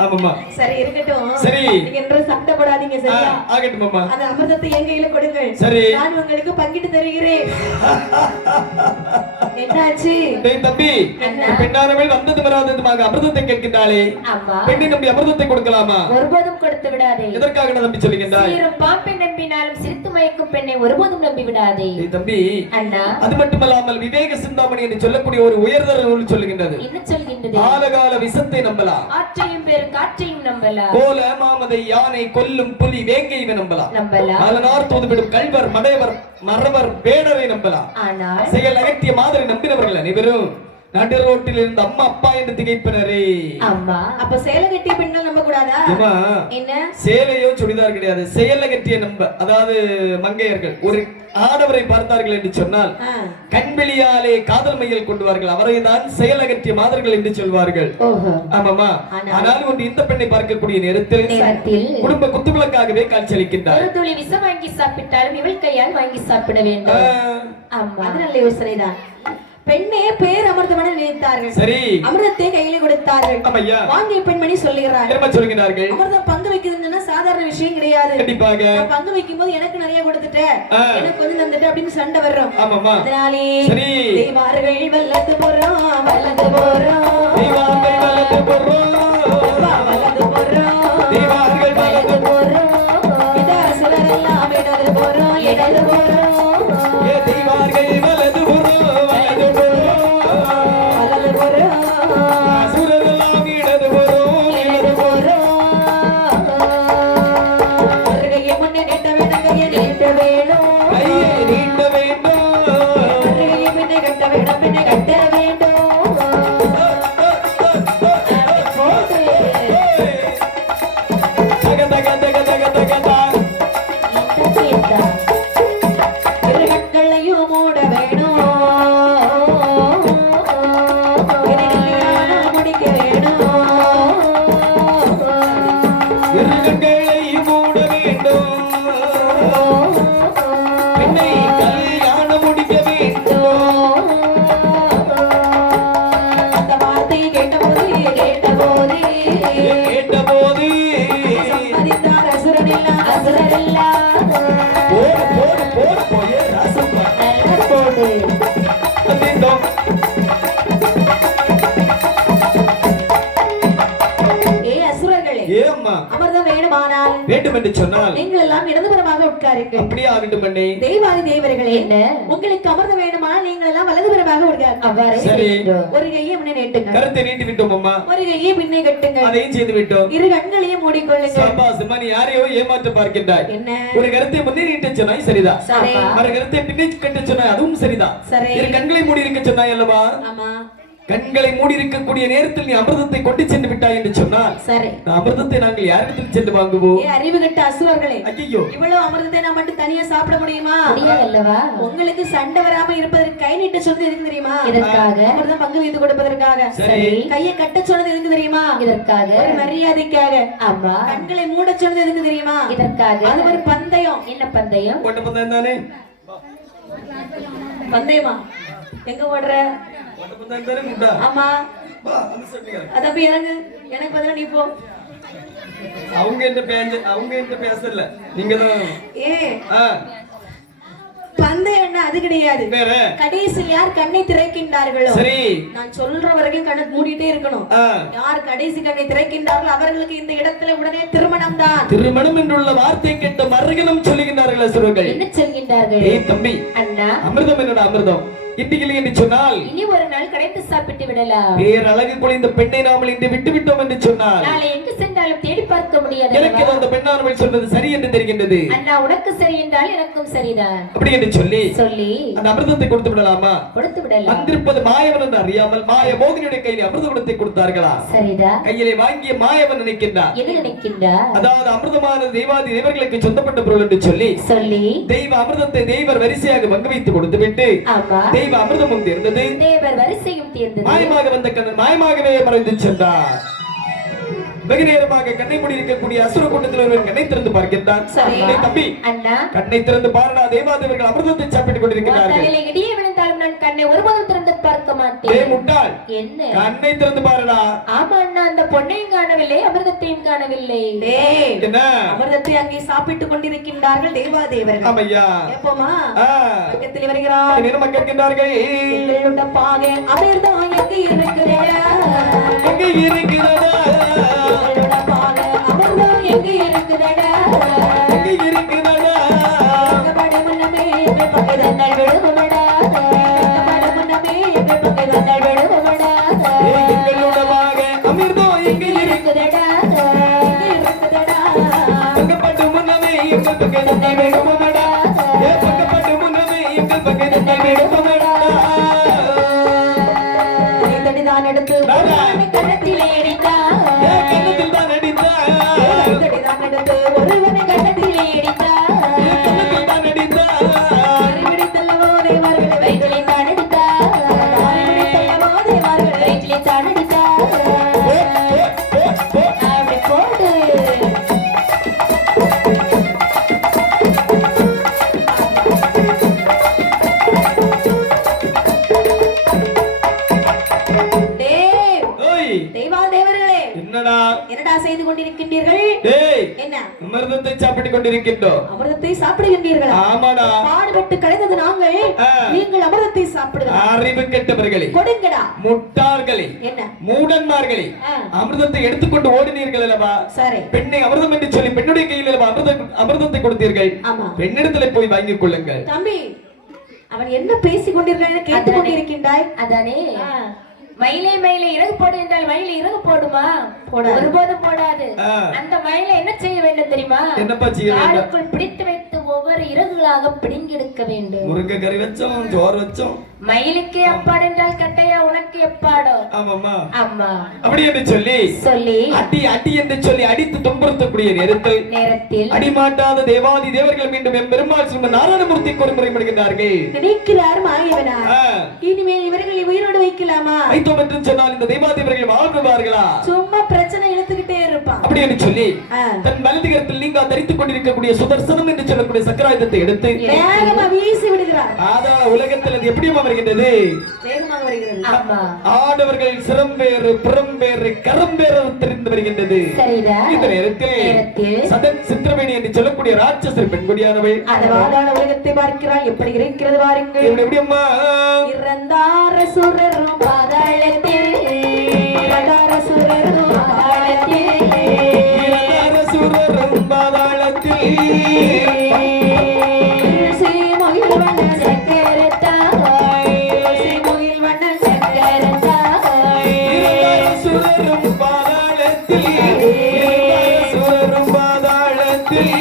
ஆமாமா சரி இருக்கட்டும். சரி நீங்க என்று சண்டை போடாதீங்க. சரியா? ஆகட்டும் மாமா. அந்த அமிர்தத்தை என் கையில கொடுங்கள். சரி நான் உங்களுக்கு பங்கிட்டு தருகிறேன். என்னாச்சு? டேய் தம்பி, பெண்ணானவள் வந்தது வராததுமாக அமிர்தத்தை கேட்கின்றாளே. ஆமா. பெண்ணை நம்பி அமிர்தத்தை கொடுக்கலாமா? ஒருபோதும் கொடுத்து விடாதே. எதற்காக நம்பி சொல்லுகின்றாய்? சீரும் பாம்பை நம்பினாலும் சிரித்து மயக்கும் பெண்ணை ஒருபோதும் நம்பி விடாதே. டேய் தம்பி, அண்ணா, அது மட்டுமல்லாமல் விவேக சிந்தாமணி என்று சொல்லக்கூடிய ஒரு உயர்தர நூல் சொல்லுகின்றது. என்ன சொல்கின்றது? ஆலகால விஷத்தை நம்பலாம், ஆற்றையும் பேரு காற்றையும் நம்பலாம், கோல மாமதை யானை கொல்லும் புலி வேங்கை நம்பலாம், அதனார் தூதுவிடும் கல்வர் மடைவர் மறவர் வேடரை நம்பலாம். ஆனால் செயல் அகற்றிய மாதிரி நம்பினவர்கள் அனைவரும் நடு ரோட்டில் இருந்து அம்மா அப்பா என்று திகைப்பினரே. அம்மா, அப்ப சேலை கட்டிய பெண்கள் நம்ப கூடாதா? என்ன சேலையோ சுடிதார் கிடையாது, செயல் அகற்றிய நம்ப, அதாவது மங்கையர்கள் ஒரு ஆடவரை பார்த்தார்கள் என்று சொன்னால் கண்வெளியாலே காதல் மையல் கொண்டுவார்கள், அவரை தான் செயல் அகற்றிய மாதர்கள் என்று சொல்வார்கள். ஆமாமா. ஆனால் ஒன்று இந்த பெண்ணை பார்க்கக்கூடிய நேரத்தில் குடும்ப குத்துவிளக்காகவே காட்சியளிக்கின்றார். ஒரு துளி விஷம் வாங்கி சாப்பிட்டாலும் இவள் கையால் வாங்கி சாப்பிட வேண்டும். ஆமா, அது நல்ல யோசனைதான். பெண்ணே பேர் அமிர்தமன நினைத்தார்கள். சரி, அமிர்தத்தை கையில கொடுத்தார்கள். ஆமையா, வாங்கிய பெண்மணி சொல்லுகிறார்கள். என்ன சொல்கிறார்கள்? அமிர்தம் பங்கு வைக்கிறதுன்னா சாதாரண விஷயம் கிடையாது. கண்டிப்பாக பங்கு வைக்கும்போது எனக்கு நிறைய கொடுத்துட்ட, எனக்கு கொஞ்சம் தந்துட்ட அப்படின்னு சண்டை வர்றோம். ஆமாமா. அதனாலே சரி, தெய்வார்கள் வல்லது போறோம் வல்லது போறோம், தெய்வார்கள் வல்லது போறோம் வல்லது போறோம், தெய்வார்கள் வல்லது போறோம், இதா சுரரெல்லாம் இடது போறோம் இடது போறோம், ஏ தெய்வார்கள் வல்லது போறோம் வல்லது போறோம், வல்லது போறோம், சுரரெல்லாம் இடது போறோம் இடது போறோம். ஒரு கையை முன்னே நீட்ட வேணும், கையை நீட்ட வேணும், கையை நீட்ட வேண்டும், ஒரு கையை பின்னே கட்ட வேணும், பின்னே கட்ட வேண்டும். தக தக தக தக தக தக. இரு கண்களையும் மூட வேணும், கல்யாணம் முடிக்க வேணும், இரு கண்களை மூட வேண்டும், பெண்ணை கல்யாணம் முடிக்க வேண்டும். அந்த வார்த்தையை கேட்டபோது கேட்டபோது கேட்டபோது சம்மதித்தார் அசுரனில்லா அசுரனில்லா. போடு போடு போடு போயே ராசப்பா போடு வந்தோம். அசுரர்களே, ஏம்மா அமிர்தம் வேணுமானால் வேண்டும் என்று சொன்னால் நீங்கள் எல்லாம் இடதுபுறமாக உட்காருங்கள். அப்படியே ஆகட்டும் பண்ணி. தெய்வாதி தேவர்களே, என்ன உங்களுக்கு அமிர்தம் வேணுமானால் நீங்கள் எல்லாம் வலதுபுறமாக உட்காரு. சரி, ஒரு கையை முன்னே நீட்டுங்க, கருத்தை நீட்டி விட்டோம் அம்மா, ஒரு கையை பின்னே கட்டுங்க, அதையும் செய்து விட்டோம். இரு கண்களையும் மூடிக்கொள்ளுங்க. சபாசுமா, நீ யாரையோ ஏமாற்ற பார்க்கின்றாய். என்ன ஒரு கருத்தை முன்னே நீட்ட சொன்னாய் சரிதான், சரி. மறு கருத்தை பின்னே கட்ட சொன்னாய் அதுவும் சரிதான். சரி. இரு கண்களை மூடி இருக்க சொன்னாய் அல்லவா? ஆமா. கண்களை மூடி இருக்கக்கூடிய நேரத்தில் நீ அமிர்தத்தை கொண்டு சென்று விட்டாய் என்று சொன்னால் சரி, அமிர்தத்தை நாங்கள் யாரிடத்தில் சென்று வாங்குவோம்? அறிவு கட்ட அசுரர்களே, ஐயோ, இவ்வளவு அமிர்தத்தை நான் மட்டும் தனியா சாப்பிட முடியுமா? அல்லவா? உங்களுக்கு சண்டை வராம இருப்பதற்கு கை நீட்ட சொன்னது எதுக்கு தெரியுமா? இதற்காக. அமிர்தம் பங்கு வைத்து கொடுப்பதற்காக. சரி. கையை கட்ட சொன்னது எதுக்கு தெரியுமா? இதற்காக. ஒரு மரியாதைக்காக. ஆமா. கண்களை மூட சொன்னது எதுக்கு தெரியுமா? இதற்காக. அது ஒரு பந்தயம். என்ன பந்தயம்? ஓட்ட பந்தயம் தானே? பந்தயமா? எங்க ஓடுற? ஓட்ட பந்தயம் தானே முண்டா? ஆமா. வா, அந்த சைடுல. அத போய் இறங்கு, எனக்கு பதிலா நீ போ. அவங்க என்ன பேசல, நீங்க தான். பந்தயம் அது கிடையாது. வேற கடைசியில் யார் கண்ணை திறக்கின்றார்களோ, சரி, நான் சொல்ற வரைக்கும் கண்ணை மூடிட்டே இருக்கணும். யார் கடைசி கண்ணை திறக்கின்றார்களோ அவர்களுக்கு இந்த இடத்துல உடனே திருமணம் தான். திருமணம் என்றுள்ள வார்த்தை கேட்ட மறுகணம் சொல்லுகின்றார்கள் அசுரர்கள். என்ன சொல்கின்றார்கள்? ஏய் தம்பி, அண்ணா, அண்ணா அமிர்தம் என்னோட அமிர்தம் இன்று இல்லை என்று சொன்னால் இனி ஒரு நாள் கடைந்து சாப்பிட்டு விடலாம். பேரழகு குறைந்த பெண்ணை நாமல் இன்று விட்டு விட்டோம் என்று சொன்னால் நாளை எங்கு சென்றாலும் தேடி பார்க்க முடியாது. எனக்கு அந்த பெண்ணானவள் சொல்வது சரி என்று தெரிகின்றது. அண்ணா உனக்கு சரி என்றால் எனக்கும் சரிதான். அப்படி என்று சொல்லி அந்த அமிர்தத்தை கொடுத்து விடலாமா? கொடுத்து விடலாம். வந்திருப்பது மாயவன் என்று அறியாமல் மாய மோகினியுடைய கையில் அமிர்தத்தை கொடுத்தார்களா? சரிதான். கையிலே வாங்கிய மாயவன் நினைக்கின்றார். என்ன நினைக்கின்றார்? அதாவது அமிர்தமான தெய்வாதி தேவர்களுக்கு சொந்தப்பட்ட பொருள் என்று சொல்லி தெய்வ அமிர்தத்தை தெய்வர் வரிசையாக பங்கு வைத்து கொடுத்து விட்டு தெய்வ அமிர்தமும் தீர்ந்தது, தேவர் வரிசையும் தீர்ந்தது. மாயமாக வந்த கண்ணன் மாயமாகவே மறைந்து சென்றார். வெகு நேரமாக கண்ணை மூடி இருக்கக்கூடிய அசுர கூட்டத்தில் ஒருவன் கண்ணை திறந்து பார்க்கின்றான். தம்பி கண்ணை திறந்து பாருடா, தேவாதேவர்கள் அமிர்தத்தை சாப்பிட்டுக் கொண்டிருக்கிறார்கள். இடியே விழுந்தாலும் நான் கண்ணை ஒருபோதும் திறந்து பார்க்க மாட்டேன். முட்டாள், என்ன கண்ணை திறந்து பாருடா. ஆமா அண்ணா, அந்த பொன்னையும் காணவில்லை, அமிர்தத்தையும் காணவில்லை. என்ன அமிர்தத்தை அங்கே சாப்பிட்டுக் கொண்டிருக்கின்றார்கள் தேவாதேவர்கள். ஆமையா எப்போமா பக்கத்தில் வருகிறார். நிறம கேட்கின்றார்கள், எங்களுடைய பாகை அமிர்தம் எங்கே இருக்கிறதா? எங்கே இருக்கிறதா? எங்களுடைய பாகை அமிர்தம் எங்கே இருக்கிறதா? எங்கே இருக்கிறதா? பகவான் முன்னமே எங்கள் பகைதங்கள் விழுகுமடா. பகவான் முன்னமே எங்கள் பகைதங்கள் விழுகுமடா. எங்களுடைய பாகை அமிர்தம் எங்கே இருக்கிறதா? எங்கே இருக்கிறதா? பங்கப்பட்டு முன்னமே எங்கள் பகைதங்கள் விழுகுமடா. பங்கப்பட்டு முன்னமே எங்கள் பகைதங்கள் விழுகுமடா. தடிதான் எடுத்து கண்ணத்திலே அடித்தான். கண்ணத்தில் தான் அடித்தான். தடிதான் எடுத்து ஒருவனை கண்ணத்திலே அடித்தான். கண்ணத்தில் தான் அடித்தான். அறிவிடித்தல்லவோ தேவர்களை வயிற்றிலே தான் அடித்தான். அறிவிடித்தல்லவோ தேவர்களை வயிற்றிலே தான் அடித்தான். அப்படி போடு. தேவாதேவர்களே, என்னடா செய்து கொண்டிருக்கின்றீர்கள்? என்ன அமிர்தத்தை சாப்பிட்டுக் கொண்டிருக்கின்றோம். அமிர்தத்தை சாப்பிடுகின்றீர்கள்? ஆமாடா. பாடுபட்டு கலைந்தது நாங்கள், நீங்கள் அமிர்தத்தை சாப்பிடுங்கள். அறிவு கெட்டவர்களே, கொடுங்கடா. முட்டாள்களே, என்ன மூடன்மார்களே, அமிர்தத்தை எடுத்துக்கொண்டு ஓடினீர்கள் அல்லவா? சரி. பெண்ணை அமிர்தம் என்று சொல்லி பெண்ணுடைய கையில் அல்லவா அமிர்தத்தை கொடுத்தீர்கள்? ஆமா. பெண்ணிடத்திலே போய் வாங்கிக் கொள்ளுங்கள். தம்பி, அவன் என்ன பேசிக் கொண்டிருக்கிறான் கேட்டுக் கொண்டிருக்கின்றாய்? அதானே மயிலே மயிலே இறகு போடு என்றால் மயிலே இறகு போடுமா? ஒருபோதும் போடாது. அந்த மயிலை என்ன செய்ய வேண்டும் தெரியுமா? என்னப்பா செய்ய வேண்டும்? காலுக்குள் பிடித்து வைத்து ஒவ்வொரு இறகுகளாக பிடுங்கெடுக்க வேண்டும். முருங்கை கறி வச்சோம், சோறு வச்சோம். மயிலுக்கு எப்பாடு என்றால் கட்டையா உனக்கு எப்பாடோ? ஆமாமா. ஆமா. அப்படி என்று சொல்லி அடி அடி என்று சொல்லி அடித்து துன்புறுத்தக்கூடிய நேரத்தில் அடிமாட்டாத தேவாதி தேவர்கள் மீண்டும் எம்பெருமாள் ஸ்ரீ நாராயணமூர்த்தி கோரிமுறை படுகின்றார்கள். நினைக்கிறார் மாயவனா, இனிமேல் இவர்களை உயிரோடு வைக்கலாமா? வைத்தோம் என்று சொன்னால் இந்த தேவாதிபர்கள் வாழ்வார்களா? சும்மா பிரச்சனை இழுத்துக்கிட்டே இருப்பான். அப்படி என்று சொல்லி தன் வலதுகரத்தில் லிங்கா தரித்துக் கொண்டிருக்கக்கூடிய சுதர்சனம் என்று சொல்லக்கூடிய சக்கராயுதத்தை எடுத்து வேகமா வீசி விடுகிறார். ஆதார உலகத்தில் அது எப்படியும் வருகின்றது? வேகமாக வருகிறது. ஆமா. ஆடவர்கள் சிரம்பேறு புறம்பேறு கரம்பேறு தெரிந்து வருகின்றது. இந்த நேரத்தில் சதன் சித்திரவேணி என்று சொல்லக்கூடிய ராட்சசர் பெண்கொடியானவள் ஆதார உலகத்தை பார்க்கிறாள். எப்படி இருக்கிறது பாருங்கள். எப்படி அம்மா? இறந்தார சுரரும் பாதாளத்தில், இறந்தார சுரரும் பாதாளத்தில், இறந்தார சுரரும் பாதாளத்தில், சீமுகில் வண்ண சக்கரத்தாய், சீமுகில் வண்ண சக்கரத்தாய், இறந்தார சுரரும் பாதாளத்தில், இறந்தார சுரரும் பாதாளத்தில்,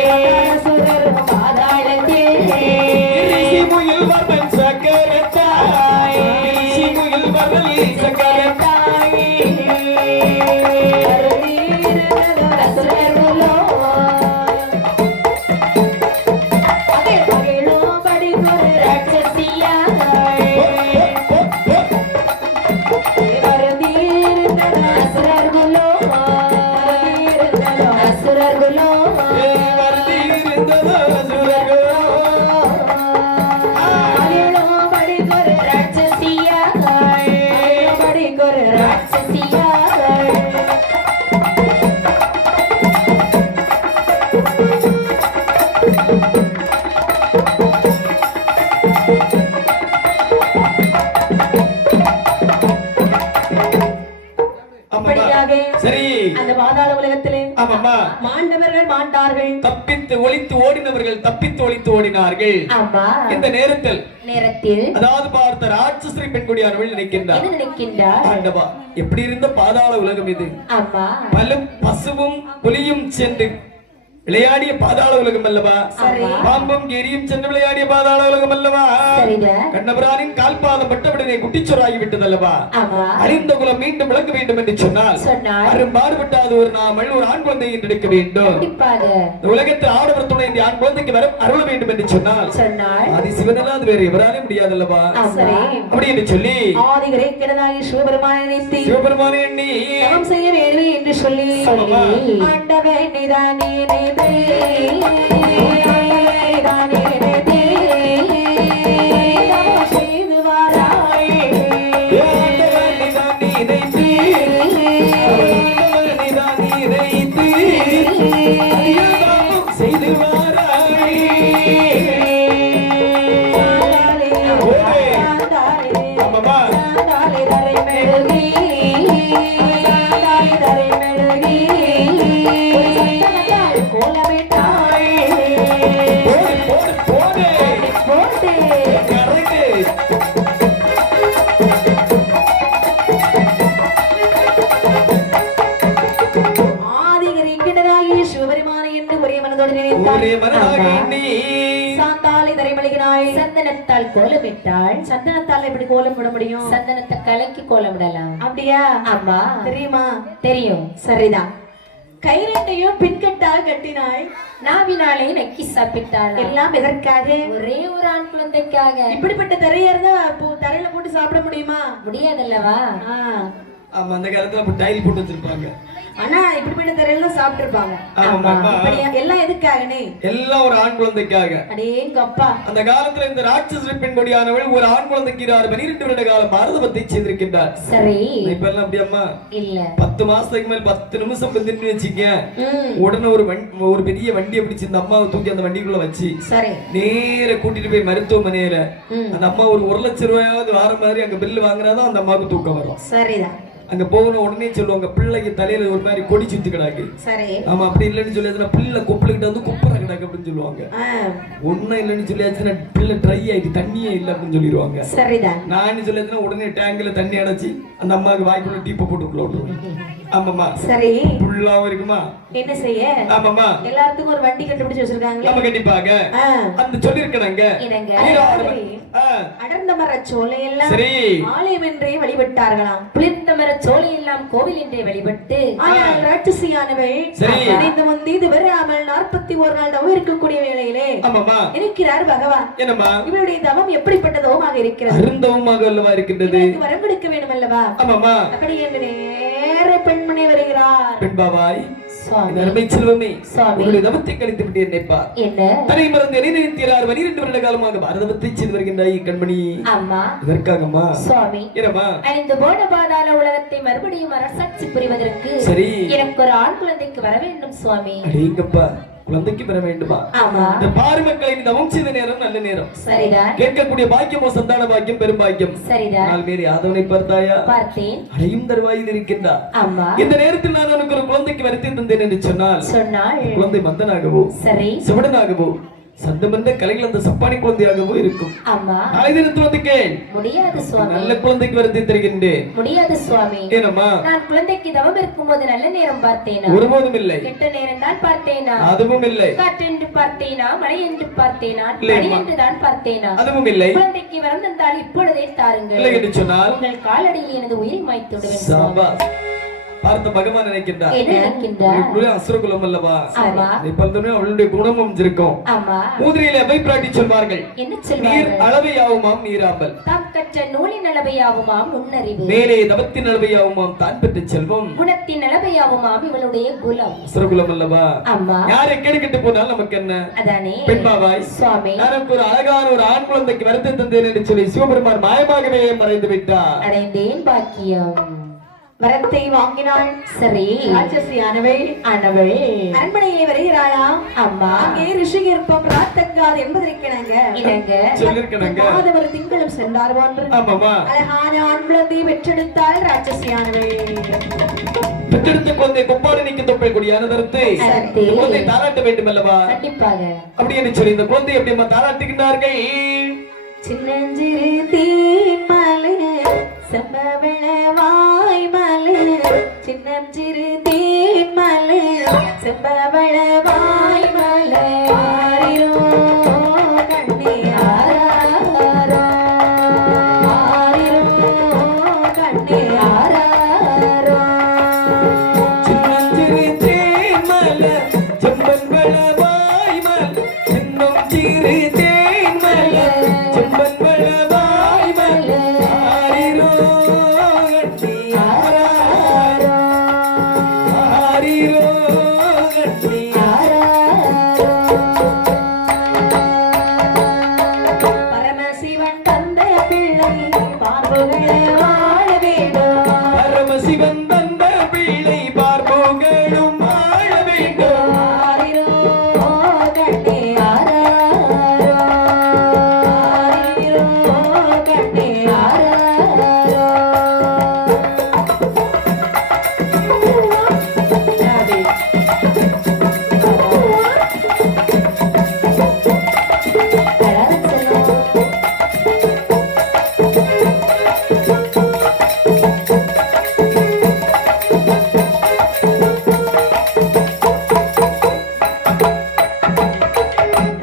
இறந்தார சுரரும் பாதாளத்தில், சீமுகில் வர்ணன் சக்கரத்தாய், சீமுகில் வர்ணன் சக்கர உலகத்திலே ஆமாம்மா மாண்டவர்கள் மாண்டார்கள், தப்பித்து ஒளித்து ஓடினவர்கள் தப்பித்து ஒளித்து ஓடினார்கள். ஆமா இந்த நேரத்தில் அதாவது பார்த்த ராட்சஸ்ரீ பெண்குடியானவள் நினைக்கின்றார், ஆண்டவா எப்படி இருந்த பாதாள உலகம் இது. ஆமா பலும் பசுவும் புலியும் சென்று விளையாடிய பாதாள உலகம் அல்லவா, பாம்பும் கீரியும் சென்று விளையாடிய பாதாள உலகம் அல்லவா, கண்ணபுரானின் கால்பாதம் பட்டவுடனே குட்டிச்சோராகி விட்டது அல்லவா, அறிந்த குலம் மீண்டும் விளங்க வேண்டும் என்று சொன்னால் அரும்பாடுபட்டாது ஒரு நாமல் ஒரு ஆண் குழந்தையை எடுக்க வேண்டும். உலகத்தில் ஆடவர் துணை இந்த ஆண் குழந்தைக்கு வர அருள வேண்டும் என்று சொன்னால் ஆதி சிவனெல்லாம் அது வேற எவராலே முடியாது அல்லவா. அப்படி என்று சொல்லி சிவபெருமானை எண்ணி செய்ய வேண்டும் என்று சொல்லி ஆண்டவன் சந்தனத்தால் கோலமிட்டாள். சந்தனத்தால் எப்படி கோலம் விட முடியும்? சந்தனத்தை கலக்கி கோலம் விடலாம். அப்படியா? ஆமா. தெரியுமா? தெரியும். சரிதான். கைரட்டையும் பின்கட்டால் கட்டினாய், நாவினாலே நக்கி சாப்பிட்டாள். எல்லாம் எதற்காக? ஒரே ஒரு ஆண் குழந்தைக்காக. இப்படிப்பட்ட தரையா இருந்தா தரையில போட்டு சாப்பிட முடியுமா? முடியாதல்லவா. ஆமா, அந்த காலத்துல டைல் போட்டு வச்சிருப்பாங்க. ஆனா இப்படிப்பட்ட தரையில சாப்பிட்டு இருப்பாங்க. எல்லாம் எதுக்காகனே? எல்லாம் ஒரு ஆண் குழந்தைக்காக. அடேங்க அப்பா. அந்த காலத்துல இந்த ராட்சச பெண்கொடியானவள் ஒரு ஆண் குழந்தைக்கு 12 வருட காலம் பாரதத்தை செய்திருக்கின்றார். சரி. இப்ப எல்லாம் அப்படி அம்மா இல்ல. 10 மாசத்துக்கு மேல 10 நிமிஷம் வந்துன்னு வச்சுக்க, உடனே ஒரு பெரிய வண்டியை பிடிச்சு இந்த அம்மாவை தூக்கி அந்த வண்டிக்குள்ள வச்சு நேர கூட்டிட்டு போய் மருத்துவமனையில அந்த அம்மா ஒரு 1 லட்சம் ரூபாயாவது வார மாதிரி அங்க பில்லு வாங்குறாதான் அந்த அம்மாவுக்கு தூக்கம் வரும். சரிதான். அங்க போகணும் உடனே சொல்லுவாங்க பிள்ளைக்கு தலையில ஒரு மாதிரி கொடி சுத்தி கிடாக்கு. ஆமா, அப்படி இல்லைன்னு சொல்லி பிள்ளை கொப்பளிக்கிட்ட வந்து குப்பரை கிடாக்கு அப்படின்னு சொல்லுவாங்க. ஒன்னும் இல்லைன்னு சொல்லியாச்சுன்னா பிள்ளை ட்ரை ஆயிட்டு தண்ணியே இல்லை அப்படின்னு சொல்லிடுவாங்க. சரிதான். நான் சொல்லியாச்சுன்னா உடனே டேங்க்ல தண்ணி அடைச்சி அந்த அம்மாவுக்கு வாய்க்குள்ள டீப்பை போட்டு. ஆமாமா. சரி. புல்லாவும் இருக்குமா? என்ன செய்ய? ஆமாமா. எல்லாத்துக்கும் ஒரு வண்டி கண்டுபிடிச்சு வச்சிருக்காங்க. நம்ம கண்டிப்பாக அந்த சொல்லிருக்கறாங்க. அடர்ந்த மர சோலை எல்லாம் ஆலயம் என்றே வழிபட்டார்களாம். புளிர்ந்த மர சோலை எல்லாம் கோவில் என்றே வழிபட்டு ராட்சசியானவள் இந்த வந்து இது வராமல் 41 நாள் தவம் இருக்கக்கூடிய வேளையிலே இருக்கிறார் பகவான். என்னம்மா இவருடைய தவம் எப்படிப்பட்ட தவமாக இருக்கிறது? அருந்தவமாக அல்லவா இருக்கின்றது. வரம் கொடுக்க வேண்டும் அல்லவா? ஆமாமா. அப்படி என்று நேர பெண்மணி வருகிறார். பெண்பாவாய் அருமை செல்வமே, உங்களுடைய தவத்தை கழித்து விட்டு என்னைப்பா தனி மறந்து நினைத்திறார் 12 வருட காலமாக பாரதத்தை செய்து வருகின்றாய் கண்மணி. அம்மா இதற்காகம்மா சுவாமி என்னம்மா இந்த போன பாதாள உலகத்தை மறுபடியும் அரசாட்சி புரிவதற்கு சரி எனக்கு ஒரு ஆண் குழந்தைக்கு வர வேண்டும் சுவாமி. அடேங்கப்பா, குழந்தைக்கு பெற வேண்டுமா? இந்த பாரு மக்களை தவம் செய்த நேரம் நல்ல நேரம். சரிதான். கேட்கக்கூடிய பாக்கியமோ சந்தான பாக்கியம் பெரும் பாக்கியம். சரிதான். நாள் மேரி ஆதவனை பார்த்தாயா? பார்த்தேன். அடையும் தருவாயில் இருக்கின்றார். ஆமா. இந்த நேரத்தில் நான் உனக்கு ஒரு குழந்தைக்கு வருத்தி தந்தேன் என்று சொன்னால் குழந்தை மந்தனாகவோ சரி சிவடனாகவோ சந்தமன்ற கலைகள் அந்த சப்பானி குழந்தையாகவோ இருக்கும். ஆமா. நாளை தினத்தில் வந்து கேள். முடியாது சுவாமி. நல்ல குழந்தைக்கு வருத்தி தருகின்றேன். முடியாது சுவாமி. ஏனம்மா? நான் குழந்தைக்கு தவம் இருக்கும்போது நல்ல நேரம் பார்த்தேனா? ஒருபோதும் இல்லை. கெட்ட நேரம் தான் பார்த்தேனா? அதுவும் இல்லை. காற்று என்று பார்த்தேனா? மழை என்று பார்த்தேனா? பனி என்று தான் பார்த்தேனா? அதுவும் இல்லை. குழந்தைக்கு வரம் தந்தால் இப்பொழுதே தாருங்கள். இல்லை என்று சொன்னால் உங்கள் காலடியில் எனது உயிரை மாய்த்து விடுவேன். பார்த்த பகவான் நினைக்கின்றார். என்ன நினைக்கின்றார்? அசுரகுலம் அல்லவா? ஆமா. இப்பொழுதுமே அவளுடைய குணமும் இருக்கும். ஆமா. மூதிரையில அவை பிராட்டி சொல்வார்கள். என்ன சொல்வார்கள்? நீர் அளவையாவுமாம் நீராம்பல். தாம் கற்ற நூலின் அளவையாவுமாம் நுண்ணறிவு. மேலே தவத்தின் அளவையாவுமாம் தான் பெற்ற செல்வம். குணத்தின் அளவையாவுமாம் இவளுடைய குலம். அசுரகுலம் அல்லவா? ஆமா. யாரை கேட்டுக்கிட்டு போனால் நமக்கு என்ன? அதானே. பெண்பாவாய் சுவாமி, எனக்கு ஒரு அழகான ஒரு ஆண் குழந்தைக்கு வருத்தி தந்தேன் என்று சொல்லி சிவபெருமான் மாயமாகவே மறைந்து விட்டார். அடைந்தேன் பாக்கியம். வரத்தை வாங்கினாள். சரி ராட்சசி ஆனவள் அரண்மனையிலே வருகிறாளாம். அம்மா அங்கே ரிஷிகற்பம் ராத்தங்காது என்பதற்கிணங்க மாதவர் திங்களும் சென்றார் ஒன்று அழகான ஆண் குழந்தை பெற்றெடுத்தாள் ராட்சசியானவள். பெற்றெடுத்த குழந்தை கொப்பாடு நீக்கி தொப்பை கொடியான தருத்து குழந்தை தாராட்ட வேண்டும் அல்லவா? கண்டிப்பாக. அப்படி என்று சொல்லி இந்த குழந்தை எப்படி தாராட்டுகின்றார்கள்? சின்னஞ்சிறு தீன் மலை செம்பவள வாய் மலை சின்னஞ்சிறு தீன் மலை செம்பவள வாய் மலை ஆரிரோ கண்ணே ஆராரோ ஆரிரோ கண்ணே ஆராரோ சின்னஞ்சிறு தேன் மலை செம்பவள வாய் மலை சின்னஞ்சிறு தேன் மலை செம்பவள வாய் மலை ஆரிரோ கண்ணே ஆராரோ ஆரிரோ கண்ணே பரமசிவன் தந்த பிள்ளை பார்வுகளை வாழ வேண்டும். பரமசிவன் தந்த பிள்ளை பார்ப்போங்களும் வாழ வேண்டும். ஆரிரோ கண்ணே ஆராரோ ஆரிரோ கண்ணே ஆராரோ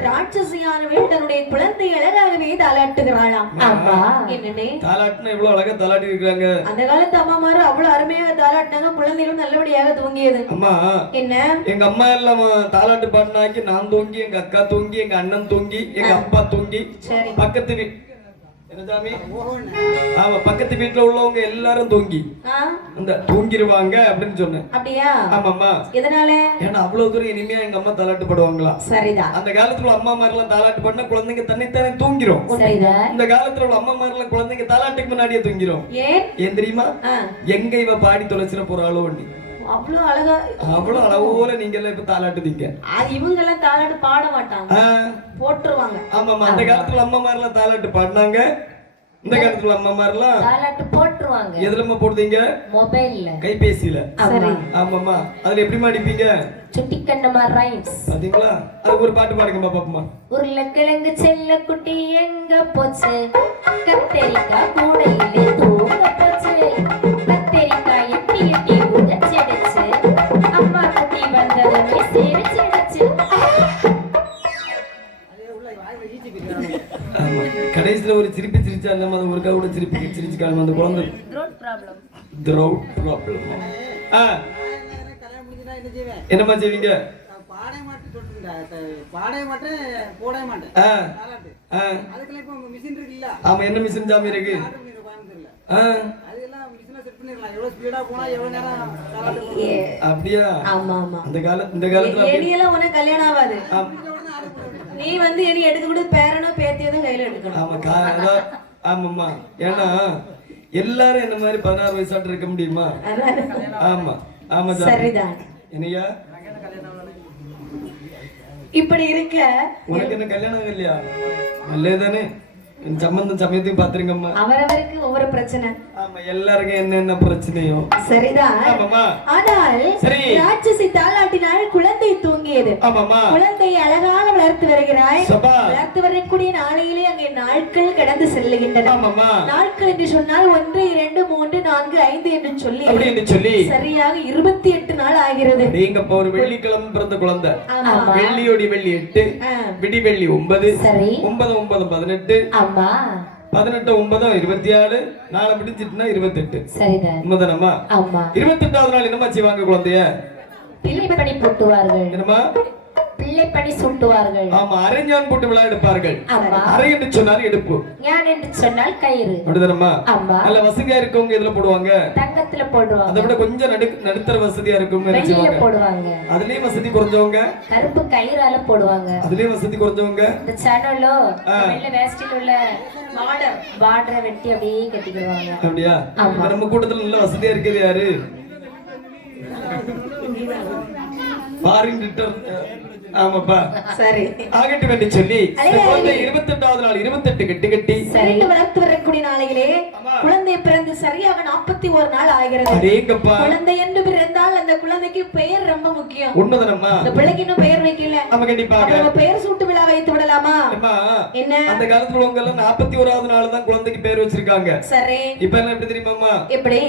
ராட்சசியானவள் தன்னுடைய குழந்தை அழகாகவே தாளாட்டுகிறாளாம். ஆமா. என்னன்னே தாலாட்டுனா எவ்வளவு அழகா தாலாட்டி இருக்காங்க. அந்த காலத்து அம்மாமாரும் அவ்வளவு அருமையாக தாளாட்டினாங்க. குழந்தைகளும் நல்லபடியாக தூங்கியது. அம்மா என்ன எங்க அம்மா எல்லாம் தாலாட்டு பாடினாக்கி நான் தூங்கி எங்க அக்கா தூங்கி எங்க அண்ணன் தூங்கி எங்க அப்பா தூங்கி சரி பக்கத்து என்ன சாமி? ஆமா பக்கத்து வீட்டுல உள்ளவங்க எல்லாரும் தூங்கி ஆ, அந்த தூங்கிடுவாங்க அப்படின்னு சொன்னேன். அப்படியா? ஆமாம்மா. எதனால? ஏன்னா அவ்வளவு தூரம் இனிமையா எங்க அம்மா தாலாட்டு பாடுவாங்களா? சரிதான். அந்த காலத்துல அம்மா மாதிரி எல்லாம் தாலாட்டு பாடினா குழந்தைங்க தன்னைத்தானே தூங்கிரும். சரிதான். இந்த காலத்துல உள்ள அம்மா மாதிரி எல்லாம் குழந்தைங்க தாலாட்டுக்கு முன்னாடியே தூங்கிரும். ஏன்? ஏன் தெரியுமா? ஆ, எங்க இவ பாடி தொலைச்சிட போறாளோ வண்டி அவ்வளவு அழகா அவ்வளவு அளவோல நீங்க எல்லாம் இப்ப தாலாட்டுதீங்க. அது இவங்க எல்லாம் தாளாட்டு பாட மாட்டாங்க, போட்டுருவாங்க. ஆமாமா. அந்த காலத்துல அம்மா மாதிரி எல்லாம் தாலாட்டு பாடினாங்க. இந்த காலத்துல அம்மா மாதிரி எல்லாம் தாலாட்டு போட்டுருவாங்க. எதுலமா போடுதீங்க? மொபைல்ல, கைபேசியில. சரி. ஆமாமா. அதுல எப்படி மாடிப்பீங்க? சுட்டிக்கண்ணமா ரைம்ஸ். பாத்தீங்களா? அதுக்கு ஒரு பாட்டு பாடுங்க பாப்போமா. உருளைக்கிழங்கு செல்ல குட்டி எங்க போச்சு, கத்தரிக்காய் கூடையிலே தூங்க போச்சு, கத்தரிக்காய் எட்டி எட்டி உதச்செடுச்சு, அம்மா குட்டி வந்ததுமே சிரிச்சிடுச்சு. ஆமா. கடைசியில ஒரு சிரிப்பு சிரிச்சா அந்த மாதிரி ஒரு கூட சிரிப்பு சிரிச்சு காணும் அந்த குழந்தை. Throat problem. Throat problem. என்னமா செய்வீங்க? ஆமா. என்ன மிஷின் சாமி இருக்கு? அப்படியா? ஆமா ஆமா. அந்த இந்த காலத்துல எல்லாம் உனக்கு கல்யாணம் ஆகாது. நீ வந்து இனி எடுக்க கூட பேரனோ பேத்தியதும் கையில எடுக்கணும். ஆமா. ஆமாம்மா. ஏன்னா எல்லாரும் என்ன மாதிரி 16 வயசாட்டு இருக்க முடியுமா? ஆமா ஆமா. சரிதான். என்னையா இப்படி இருக்க உனக்கு என்ன கல்யாணம் இல்லையா? நல்லதானே. சம்பந்தம் சமயத்தையும் பாத்துருங்கம்மா. அவரவருக்கு ஒவ்வொரு பிரச்சனை. ஆமா. எல்லாருக்கும் என்னென்ன பிரச்சனையோ. சரிதான். ஆமாம்மா. ஆனால் சரி. ராட்சசி தாலாட்டினால் குழந்தை தூங்கியது. ஆமாம்மா. குழந்தையை அழகாக வளர்த்து வருகிறாய். சபா. வளர்த்து வரக்கூடிய நாளையிலே அங்கே நாட்கள் கடந்து செல்லுகின்றன. ஆமாம்மா. நாட்கள் என்று சொன்னால் 1 2 3 4 5 என்று சொல்லி அப்படி என்று சொல்லி சரியாக 28 நாள் ஆகிறது. நீங்க இப்ப ஒரு வெள்ளிக்கிழமை பிறந்த குழந்தை. ஆமா. வெள்ளியோடி வெள்ளி 8, விடி வெள்ளி 9, சரி. 9 9 18, அம்மா 18 9 24, நாளை முடிஞ்சிட்டுனா 28. சரிதான். உண்மைதானம்மா? ஆமா. 28வது நாள் என்னமா செய்வாங்க குழந்தைய? பிள்ளைப்படி போட்டுவார்கள். என்னமா? பிள்ளை பணி சூட்டுவார்கள். ஆமா, அரைஞான் போட்டு விழா எடுப்பார்கள். ஆமா. அரை என்று சொன்னால் எடுப்பு, ஞான் என்று சொன்னால் கயிறு. அப்படிதானம்மா? ஆமா. நல்ல வசதியா இருக்கவங்க இதுல போடுவாங்க, தங்கத்துல போடுவாங்க. அதை விட கொஞ்சம் நடுத்தர வசதியா இருக்கவங்க வெள்ளியில போடுவாங்க. அதுலயும் வசதி குறைஞ்சவங்க கருப்பு கயிறால போடுவாங்க. அதுலயும் வசதி குறைஞ்சவங்க இந்த சனலோ வெள்ளை வேஷ்டில உள்ள பார்டரை வெட்டி அப்படியே கட்டிக்கிடுவாங்க. அப்படியா? நம்ம கூட்டத்துல நல்ல வசதியா இருக்குது யாரு? Foreign return. ஆமாப்பா, சரி. ஆகட்டும் என்று சொல்லி 28வது நாள் 28 கட்டி கட்டி வளர்த்து வரக்கூடிய நாளையிலே குழந்தை பிறந்து சரியாக 41 நாள் ஆகிறது. அடேங்கப்பா. குழந்தை என்று பிறந்தால் அந்த குழந்தைக்கு பெயர் ரொம்ப முக்கியம். உண்மைதானம்மா? அந்த பிள்ளைக்கு இன்னும் பெயர் வைக்கல. ஆமா, கண்டிப்பாக. நம்ம பெயர் சூட்டு விழா வைத்து விடலாமா? என்ன அந்த காலத்துல உள்ளவங்க எல்லாம் 41வது நாள் தான் குழந்தைக்கு பேர் வச்சிருக்காங்க. சரி. இப்ப எல்லாம் எப்படி தெரியுமாமா? எப்படி?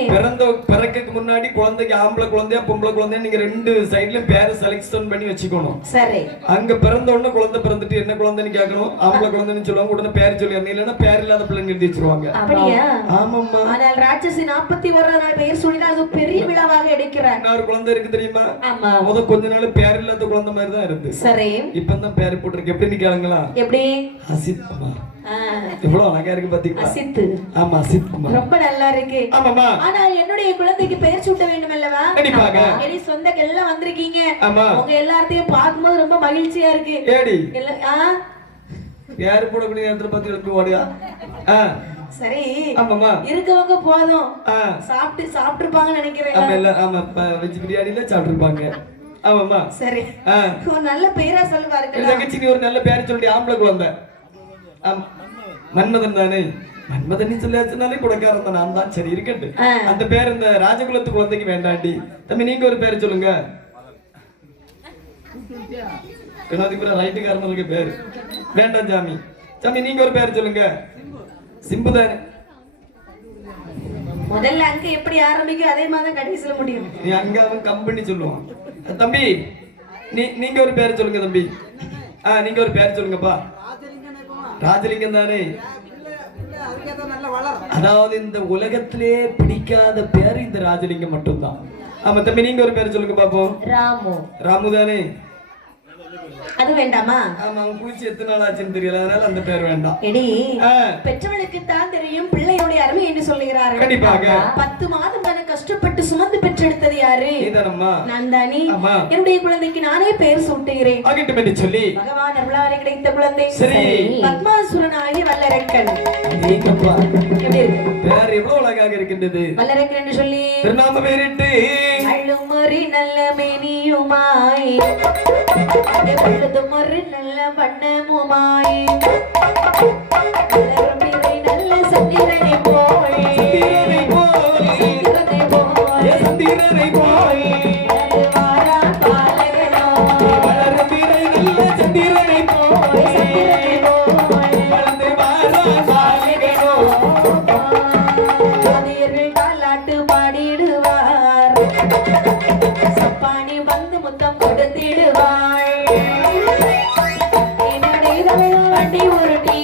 பிறக்கக்கு முன்னாடி குழந்தைக்கு ஆம்பளை குழந்தையா பொம்பளை குழந்தையா நீங்க ரெண்டு சைடுலயும் பேரை செலக்ஷன் பண்ணி வச்சுக்கணும். சரி. அங்க பிறந்த உடனே குழந்தை பிறந்துட்டு என்ன குழந்தைன்னு கேட்கணும். ஆம்பளை குழந்தைன்னு சொல்லுவாங்க, உடனே பேர் சொல்லிடணும். இல்லைன்னா பேர் இல்லாத பிள்ளை நிறுத்தி வச்சிருவாங்க. அப்படியா? ஆமாம்மா. ஆனால் ராட்சசி 41 நாள் பெயர் சொல்லினால் அது பெரிய விழாவாக எடுக்கிறார். ஒரு குழந்தை இருக்கு தெரியுமா? ஆமா. கொஞ்ச நாள் பேர் இல்லாத குழந்தை மாதிரி தான் இருந்து. சரி. இப்பதான் பேர் போட்டிருக்கு. எப்படி கேளுங்களா? எப்படி? அசித் குமார். எவ்வளவு அழகா இருக்கு பாத்தீங்களா? அசித். ஆமா, அசித் குமார். ரொம்ப நல்லா இருக்கு. ஆமாமா. ஆனால் என்னுடைய குழந்தைக்கு பெயர் சூட்ட வேண்டும் அல்லவா? கண்டிப்பாக. எடி சொந்தங்கள் எல்லாம் வந்திருக்கீங்க. ஆமா. உங்க எல்லாத்தையும் பார்க்கும்போது ரொம்ப மகிழ்ச்சியா இருக்கு. ஏடி யாரு போடக்கூடிய நேரத்துல பார்த்து எழுப்பி ஓடியா? சரி. ஆமாமா. இருக்கவங்க போதும் சாப்பிட்டுருப்பாங்கன்னு நினைக்கிறேன். ஆமா, வெஜ் பிரியாணில சாப்பிட்டுருப்பாங்க. ஆமாமா. சரி. நல்ல பேரா சொல்லுவாரு. தங்கச்சி ஒரு நல்ல பேரை சொல்லி ஆம்பளை குழந்தை. மன்மதன் தானே? மன்மதன் சொல்லியாச்சுனாலே குடக்காரன் தான். நான் தான். சரி, இருக்கட்டு. அந்த பேர் இந்த ராஜகுலத்து குழந்தைக்கு வேண்டாண்டி. தம்பி, நீங்க ஒரு பேர் சொல்லுங்க. ரைட்டுக்காரனுக்கு பேரு வேண்டாம் சாமி. சாமி, நீங்க ஒரு பேர் சொல்லுங்க. சிம்பு தானே? முதல்ல அங்க எப்படி ஆரம்பிக்கும் அதே மாதிரி கடைசியில முடியும். நீ அங்க அவன் கம்பெனி சொல்லுவான். தம்பி, நீங்க ஒரு பேர் சொல்லுங்க தம்பி. நீங்க ஒரு பேர் சொல்லுங்கப்பா. ராஜலிங்கம் தானே? அதாவது இந்த உலகத்திலே பிடிக்காத பேர் இந்த ராஜலிங்கம் மட்டும்தான். ஆமா தம்பி, நீங்க ஒரு பேர் சொல்லுங்க பாப்போம். ராமு. ராமு தானே? அது வேண்டாமா? ஆமா, அவன் குளிச்சு எத்தனை நாள் ஆச்சுன்னு தெரியல, அதனால அந்த பேர் வேண்டாம். எடி பெற்றவளுக்கு தான் தெரியும் பிள்ளையுடைய அருமை என்று சொல்லுகிறார்கள். கண்டிப்பாக. 10 மாதம் தானே கஷ்டப்பட்டு சுமந்து பெற்றெடுத்தது யாரு? நீதானம்மா? நான் தானே. என்னுடைய குழந்தைக்கு நானே பெயர் சூட்டுகிறேன். ஆகட்டும் என்று சொல்லி பகவான் அருளாலே கிடைத்த குழந்தை சரி பத்மாசுரனாகிய வல்லரக்கன். எப்படி இருக்கு? பேர் எவ்வளவு அழகாக இருக்கின்றது. வல்லரக்கன் என்று சொல்லி திருநாம பேரிட்டு அழுமறி நல்ல மேனியுமாய் ஒரு நல்ல வண்ணமுமாய் நல்ல சந்திரனை போய் சந்திரனை போய் சந்திரனை தாலாட்டு பாடிடுவார். சப்பானி வந்து முத்தம் கொடுத்திடுவார். வண்டி உருட்டி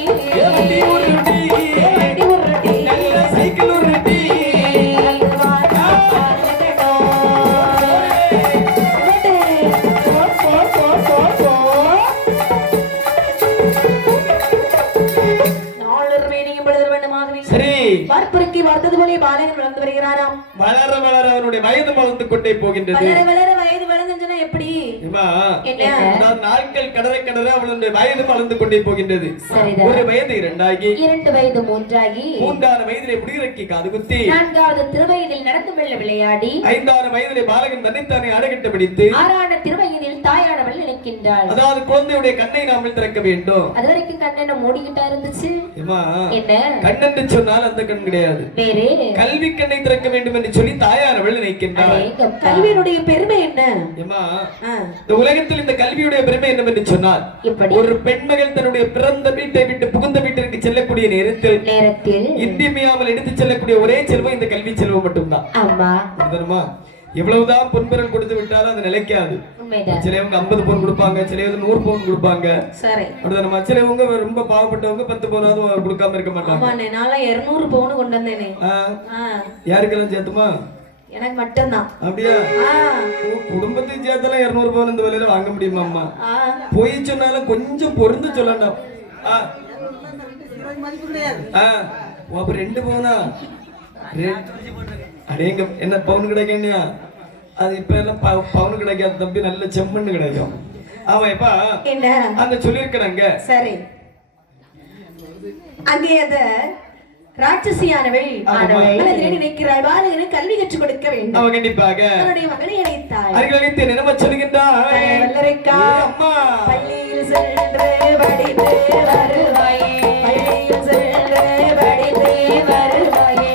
சைக்கிள் உருட்டி பார்ப்பதற்கு வளர்த்தது போல பாலகன் வளர்ந்து வருகிறாராம். வளர வளர அவருடைய வயது வளர்ந்து கொண்டே போகின்றது. வளர வளர வயது வளர்ந்துச்சுன்னா எப்படி? நாட்கள் கடற கடற அவளுடைய வயது வளர்ந்து கொண்டே போகின்றது. ஒரு வயது 2 ஆகி 2 வயது 3 ஆகி 3ஆவது வயதிலே புடியிறக்கி காது குத்தி 4வது திருவயதில் நடந்து வெள்ள விளையாடி 5வது வயதிலே பாலகன் தன்னைத்தானே அடகிட்டு பிடித்து 6வது திருவயதில் தாயானவள் நினைக்கின்றாள். அதாவது குழந்தையுடைய கண்ணை நாமல் திறக்க வேண்டும். அதுவரைக்கும் கண்ணை மூடிக்கிட்டா இருந்துச்சு. என்ன கண்ணென்று சொன்னால் அந்த கண் கிடையாது, வேறு கல்வி கண்ணை திறக்க வேண்டும் என்று சொல்லி தாயானவள் நினைக்கின்றாள். கல்வியினுடைய பெருமை என்ன? இந்த உலகத்தில் இந்த கல்வியுடைய பெருமை என்னவென்று சொன்னால், ஒரு பெண்மகள் தன்னுடைய பிறந்த வீட்டை விட்டு புகுந்த வீட்டிற்கு செல்லக்கூடிய நேரத்தில் இன்றியமையாமல் எடுத்துச் செல்லக்கூடிய ஒரே செல்வம் இந்த கல்வி செல்வம் மட்டும்தான். எவ்வளவுதான் பொன்பொருள் கொடுத்து விட்டாலும் அது நிலைக்காது. சிலவங்க 50 பவுன் கொடுப்பாங்க, சிலவங்க 100 பவுன் கொடுப்பாங்க. அப்படிதான் சிலவங்க ரொம்ப பாவப்பட்டவங்க 10 பவுனாவது கொடுக்காம இருக்க மாட்டாங்க. 200 பவுன் கொண்டு வந்தேனே. யாருக்கெல்லாம் சேர்த்துமா? எனக்கு மட்டும்தான். அப்படியா? குடும்பத்தை சேர்த்தாலும் 200 பவுன் இந்த விலையில வாங்க முடியுமா அம்மா? போய் சொன்னாலும் கொஞ்சம் பொருந்து சொல்லணும். அப்ப 2 பவுனா? அடேங்க என்ன பவுன் கிடைக்கா? அது இப்ப எல்லாம் பவுன் கிடைக்காது தம்பி, நல்ல செம்மண்ணு கிடைக்கும். ஆமா இப்ப அந்த சொல்லிருக்கிறாங்க. சரி, அங்கே அத ராட்சசியானவள் நினைக்கிறாள், பாலகனை கல்வி கற்றுக் கொடுக்க வேண்டும். அவன் கண்டிப்பாக அவனுடைய மகனை அழைத்தாள். அருகே நினைவ சொல்கின்றாள், அம்மா பள்ளியில் சென்று படித்து வருவாயே, பள்ளியில் சென்று படித்து வருவாயே,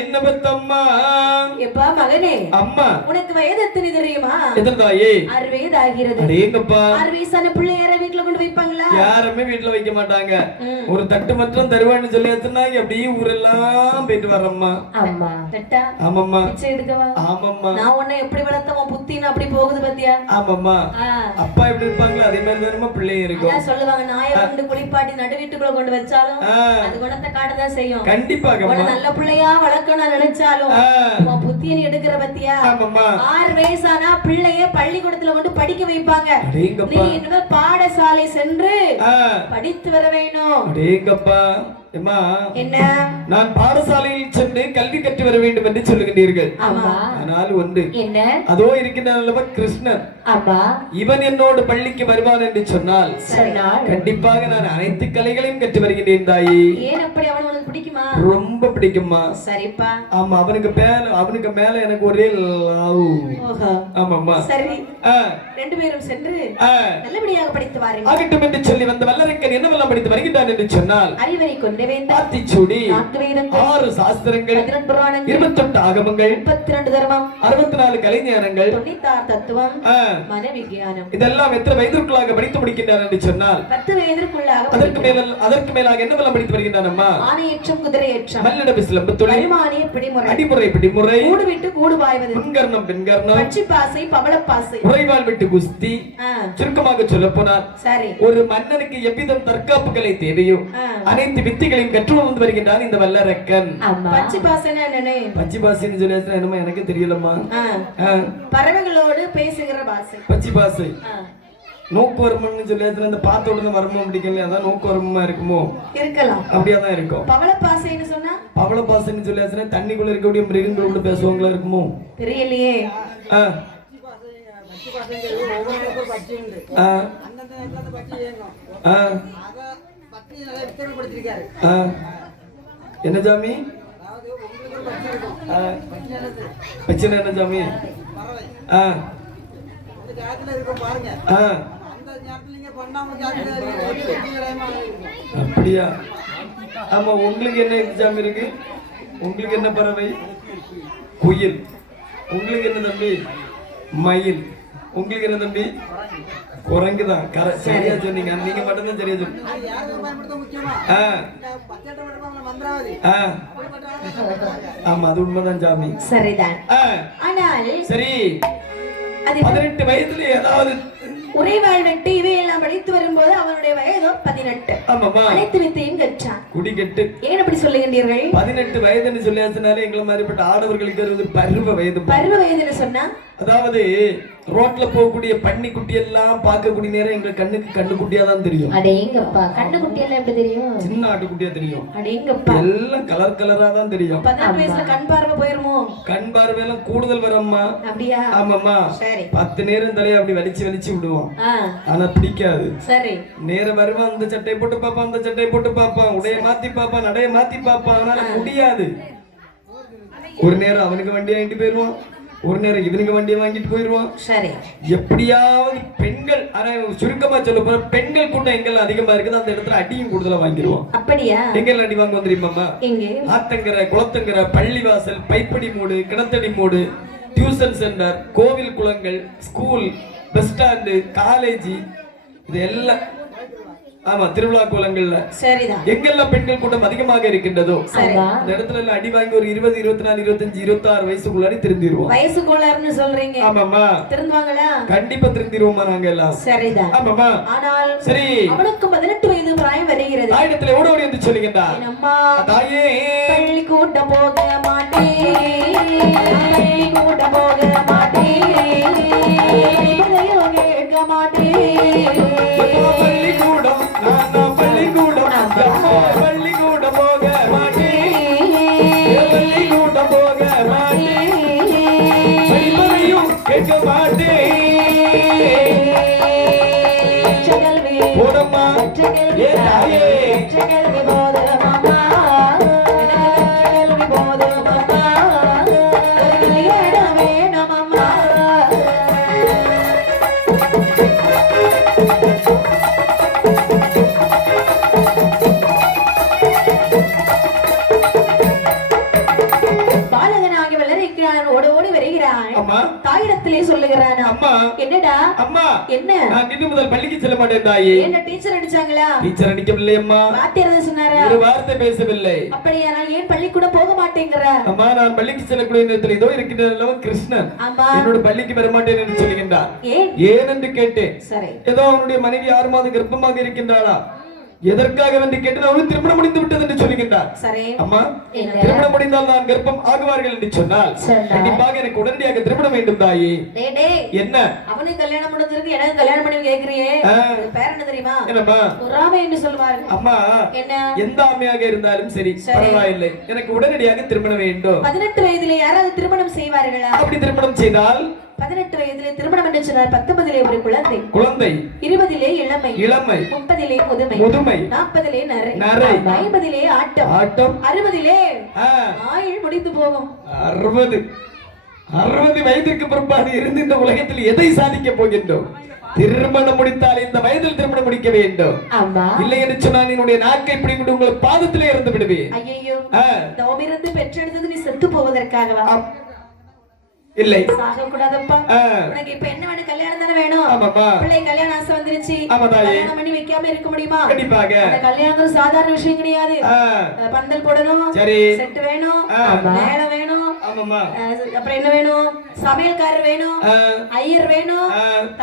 என்ன பத்தம்மா? எப்பா மகனே, அம்மா உனக்கு வயது எத்தனை தெரியுமா? எத்தனை தாயே? 6 வயது ஆகிறது. அடேங்கப்பா, 6 வயசான பிள்ளை யார வீட்ல கொண்டு வைப்பாங்களா? யாருமே வீட்ல வைக்க மாட்டாங்க. ஒரு தட்டு மட்டும் தருவான்னு சொல்லி எத்தனாங்க அப்படியே ஊரெல்லாம் போயிட்டு வரம்மா. அம்மா தட்டா? ஆமாம்மா. பிச்சை எடுக்கவா? ஆமாம்மா. நான் உன்னை எப்படி வளர்த்தவோ புத்தின்னு அப்படி போகுது பாத்தியா? ஆமாம்மா. அப்பா எப்படி இருப்பாங்களோ அதே மாதிரி தானமா பிள்ளையும் இருக்கும். அதான் சொல்லுவாங்க, நாயை கொண்டு குளிப்பாட்டி நடு வீட்டுக்குள்ள கொண்டு வச்சாலும் அது குணத்தை காட்டதான் செய்யும். கண்டிப்பாக நல்ல பிள்ளையா வளர்க்கணும் நினைச்சாலும் புத்தியை எடுக்கிற பத்தியா? 6 வயசானா பிள்ளைய பள்ளிக்கூடத்துல கொண்டு படிக்க வைப்பாங்க. நீ இனிமே பாடசாலை சென்று படித்து வர வேணும். என்ன? நான் பாடசாலையில் சென்று கல்வி கற்று வர வேண்டும் என்று சொல்லுகின்றீர்கள். ஆனால் ஒன்று, அதோ இருக்கின்ற கிருஷ்ணன், இவன் என்னோடு பள்ளிக்கு வருவான் என்று சொன்னால் கண்டிப்பாக நான் அனைத்து கலைகளையும் கற்று வருகின்றேன் தாயி. ஏன் அப்படி? அவன் உனக்கு பிடிக்குமா? ரொம்ப பிடிக்குமா? சரிப்பா. ஆமா, அவனுக்கு மேல எனக்கு ஒரே லவ். ஆமாம்மா. சரி, 2 பேரும் சென்று நல்லபடியாக படித்து வாருங்கள். ஆகட்டும் என்று சொல்லி வந்த வல்லரக்கன் என்னவெல்லாம் படித்து வருகின்றான் என்று சொன்னால் அறிவை கொண்டு ஆத்திச்சூடி, 6 சாஸ்திரங்கள், 28 ஆகமங்கள், 32 தர்மம், 64 கலைஞானங்கள், 96 தத்துவம், மன விஞ்ஞானம். இதெல்லாம் எத்தனை வயதிற்குள்ளாக படித்து முடிக்கின்றார் என்று சொன்னால் 10 வயதிற்குள்ளாக. அதற்கு மேலாக என்னவெல்லாம் படித்து வருகின்றானம்மா? ஆணையேற்றம், குதிரையேற்றம், மல்லடபி சிலம்பு, தொழில்மானிய பிடிமுறை, அடிமுறை பிடிமுறை, கூடு விட்டு கூடு பாய்வது, முன்கர்ணம் பின்கர்ணம், பச்சி பாசை பவளப்பாசை, உறைவாள் விட்டு குஸ்தி. சுருக்கமாக சொல்ல போனால் சரி, ஒரு மன்னனுக்கு எவ்விதம் தற்காப்பு கலை தேவையோ அனைத்து வித்தைகளையும் கற்று வந்து வருகின்றான் இந்த வல்லரக்கன். பச்சி பாசைனா என்ன? பச்சி பாசைன்னு சொல்லி என்னமா எனக்கு தெரியலம்மா. பறவைகளோடு பேசுகிற பாசை பச்சி பாசை. நோக்கு வருமன்னு சொல்லி அந்த பார்த்த உடனே வரமும் பிடிக்கல, அதான் நோக்கு வருமா இருக்குமோ? இருக்கலாம், அப்படியாதான் இருக்கும். பவள பாசைன்னு சொன்னா? பவள பாசைன்னு சொல்லி தண்ணிக்குள்ள இருக்கக்கூடிய மிருகங்களோட பேசுவாங்களா இருக்குமோ? தெரியலையே. என்ன ஜாமி? பிரச்சனை என்ன ஜாமி? அப்படியா? ஆமா, உங்களுக்கு என்ன ஜாமி இருக்கு? உங்களுக்கு என்ன பறவை? குயில். உங்களுக்கு என்ன தம்பி? மயில். உங்களுக்கு என்ன தம்பி? குரங்குதான் சரியா சொன்னீங்க நீங்க மட்டும்தான் சரியா சொன்னீங்க ஆமா அது உண்மைதான் சாமி சரிதான் ஆனால் சரி 18 வயதுல ஏதாவது உரைவாள் வெட்டு இவையெல்லாம் படித்து வரும்போது அவனுடைய வயதோ 18. ஆமாமா அனைத்து வித்தையும் கற்றான். குடி கெட்டு ஏன் அப்படி சொல்லுகின்றீர்கள்? 18 வயதுன்னு சொல்லியாச்சுனாலே எங்களை மாதிரிப்பட்ட ஆடவர்களுக்கு அது பருவ வயது. பருவ வயதுன்னு சொன்னா அதாவது ரோட்ல போகக்கூடிய பன்னி குட்டி எல்லாம் பார்க்கக்கூடிய நேரம் எங்க கண்ணுக்கு கண்ணு குட்டியா தான் தெரியும். அடேங்கப்பா கண்ணு குட்டி எல்லாம் எப்படி தெரியும்? சின்ன ஆட்டு குட்டியா தெரியும். அடேங்கப்பா எல்லாம் கலர் கலரா தான் தெரியும். 18 வயசுல கண் பார்வை போயிருமோ? கண் பார்வை எல்லாம் கூடுதல் வரம்மா. அப்படியா? ஆமாம்மா. சரி 10 நேரம் தலையை அப்படி வலிச்சு விடுவோம். ஆனா பிடிக்காது. சரி நேரம் வருவான் அந்த சட்டை போட்டு பாப்பான் அந்த சட்டை போட்டு பாப்பான் உடைய மாத்தி பாப்பான் நடைய மாத்தி பாப்பான் ஆனா முடியாது. ஒரு நேரம் அவனுக்கு வண்டியை வாங்கிட்டு போயிருவான் ஒரு நேரம் இவனுக்கு வண்டியை வாங்கிட்டு போயிருவான். சரி எப்படியாவது பெண்கள் சுருக்கமா சொல்ல போற பெண்கள் கூட்டம் எங்கெல்லாம் அதிகமா இருக்குது அந்த இடத்துல அடியும் கூடுதலா வாங்கிடுவோம். அப்படியா? எங்கெல்லாம் அடி வாங்க வந்துருமாமா? ஆத்தங்கரை குளத்தங்கரை பள்ளிவாசல் பைப்படி மூடு கிணத்தடி மூடு டியூஷன் சென்டர் கோவில் குளங்கள் ஸ்கூல் பஸ் ஸ்டாண்டு காலேஜ் இது எல்லாம் ஆமா திருவிழா கோலங்கள்ல சரிதான் எங்கெல்லாம் பெண்கள் கூட்டம் அதிகமாக இருக்கின்றதோ அந்த இடத்துல எல்லாம் அடி வாங்கி ஒரு 20 24 25 26 வயசுக்குள்ளாடி திருந்திடுவோம். வயசுக்குள்ளாருன்னு சொல்றீங்க? ஆமாமா. திருந்துவாங்களா? கண்டிப்பா திருந்திடுவோமா நாங்க எல்லாம். சரிதான். ஆமாமா. ஆனால் சரி அவனுக்கு 18 வயது பிராயம் வருகிறது. ஆயிடத்துல ஓட ஓடி வந்து சொல்லுங்கடா. அம்மா தாயே பள்ளி கூட்ட போக மாட்டேன் பள்ளி கூட்ட போக மாட்டேன் கேட்க மாட்டேன் பள்ளிக்கூடம் நான் பள்ளிக்கூடம் பள்ளிக்கூடம் போக மாட்டேன் பள்ளிக்கூடம் போக மாட்டேன் படிப்பதையும் கேட்க மாட்டேன் போடம்மா ஏ தாயே தாயிடத்திலே சொல்லுகிறான். அம்மா என்னடா அம்மா என்ன நான் இன்று முதல் பள்ளிக்கு செல்ல மாட்டேன் தாயே. என்ன டீச்சர் அடிச்சாங்களா? டீச்சர் அடிக்கவில்லை அம்மா. வாத்தியார் சொன்னாரா? ஒரு வார்த்தை பேசவில்லை. அப்படியானால் ஏன் பள்ளிக்கூடம் போக மாட்டேங்கற? அம்மா நான் பள்ளிக்கு செல்லக்கூடிய நேரத்தில் இதோ இருக்கின்றவன் கிருஷ்ணன் என்னோட பள்ளிக்கு வர மாட்டேன் என்று சொல்லுகின்றார். ஏன் என்று கேட்டேன். சரி ஏதோ அவனுடைய மனைவி 6 மாத கர்ப்பமாக இருக்கின்றாளா எதற்காக வந்து கேட்டு அவள் திருமணம் முடிந்து விட்டது என்று சொல்லுகின்றார். அம்மா திருமணம் முடிந்தால் நான் கர்ப்பம் ஆகுவார்கள் என்று சொன்னால் கண்டிப்பாக எனக்கு உடனடியாக திருமணம் வேண்டும் தாயே. என்ன அவனுக்கு கல்யாணம் முடிஞ்சிருக்கு எனக்கு கல்யாணம் பண்ணி கேக்குறியே பேர் என்ன தெரியுமா? என்னம்மா? ராமே என்று சொல்வாரு. அம்மா என்ன எந்த ஆமையாக இருந்தாலும் சரி பரவாயில்லை எனக்கு உடனடியாக திருமணம் வேண்டும். 18 வயதிலே யாராவது திருமணம் செய்வார்களா? அப்படி திருமணம் செய்தால் 18 வயதிலே திருமணம் என்று சொன்னார். 19 ஒரு குழந்தை 20 இளமை 30 முதுமை 40 நரை 50 ஆட்டம் 60 ஆயுள் முடிந்து போகும். 60 வயதிற்கு பிற்பாடு இருந்து இந்த உலகத்தில் எதை சாதிக்க போகின்றோம்? திருமணம் முடித்தால் இந்த வயதில் திருமணம் முடிக்க வேண்டும். இல்லை என்று சொன்னால் என்னுடைய நாக்கை பிடிக்கிட்டு உங்கள் பாதத்திலே இருந்து விடுவேன். ஐயோ தவமிருந்து பெற்றெடுத்தது நீ செத்து போவதற்காகவா? இல்லை சாக கூடாதப்பா. உனக்கு இப்ப என்ன வேணும்? கல்யாணம் தானே வேணும். பிள்ளை கல்யாணம் ஆசை வந்துருச்சு. கல்யாணம் பண்ணி வைக்காம இருக்க முடியுமா? கண்டிப்பாக. அந்த கல்யாணம் ஒரு சாதாரண விஷயம் கிடையாது. பந்தல் போடணும், செட் வேணும், மேளம் வேணும், அப்புறம் என்ன வேணும்? சமையல்காரர் வேணும், ஐயர் வேணும்,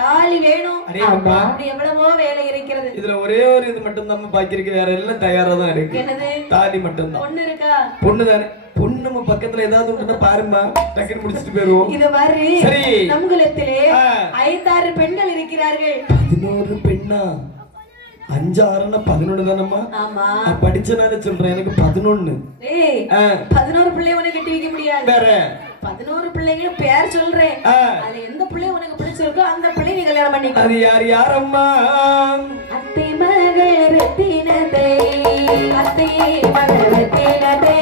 தாலி வேணும், அப்படி எவ்வளவோ வேலை இருக்கிறது. இதுல ஒரே ஒரு இது மட்டும் தான் பாக்கி இருக்கு, வேற எல்லாம் தயாரா தான் இருக்கு. என்னது? தாலி மட்டும் தான். பொண்ணு இருக்கா? பொண்ணு தானே. பொண்ணு நம்ம பக்கத்துல ஏதாவது ஒண்ணுனா பாருமா டக்குன்னு முடிச்சிட்டு போயிடுவோம். இது மாதிரி நம்மகுலத்திலே 5-6 பெண்கள் இருக்கிறார்கள். 11 பெண்ணா? 5 6 11 தானம்மா? ஆமா. நான் படிச்சனால சொல்றேன் எனக்கு 11. 11 பிள்ளை உனக்கு கட்டி வைக்க முடியாது. வேற 11 பிள்ளைகளும் பேர் சொல்றேன். அதுல எந்த பிள்ளை உனக்கு பிடிச்சிருக்கோ அந்த பிள்ளை நீ கல்யாணம் பண்ணிக்க. அது யாரம்மா? அத்தை மகள் ரத்தினத்தை அத்தை மகள் ரத்தினத்தை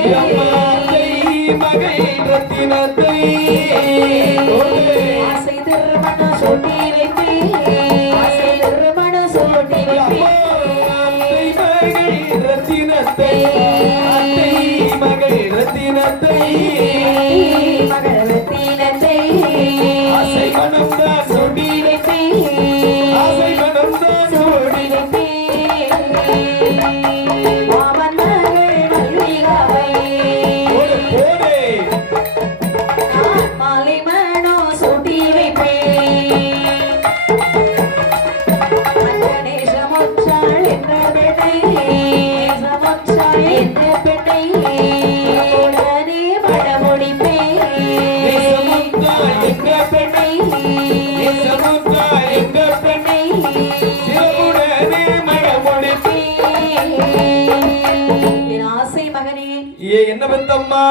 மகள் ரத்தினத்தை ஆசை திருமணம் சொல்லி வைப்பே ஆசை திருமணம் சொல்லி வைப்பே மகள் ரத்தினத்தை மகள் ரத்தினத்தை மகள் ரத்தினத்தை ஆசை மனம் தான் சொல்லி வைப்பே ஆசை என்ன பெத்தம்மா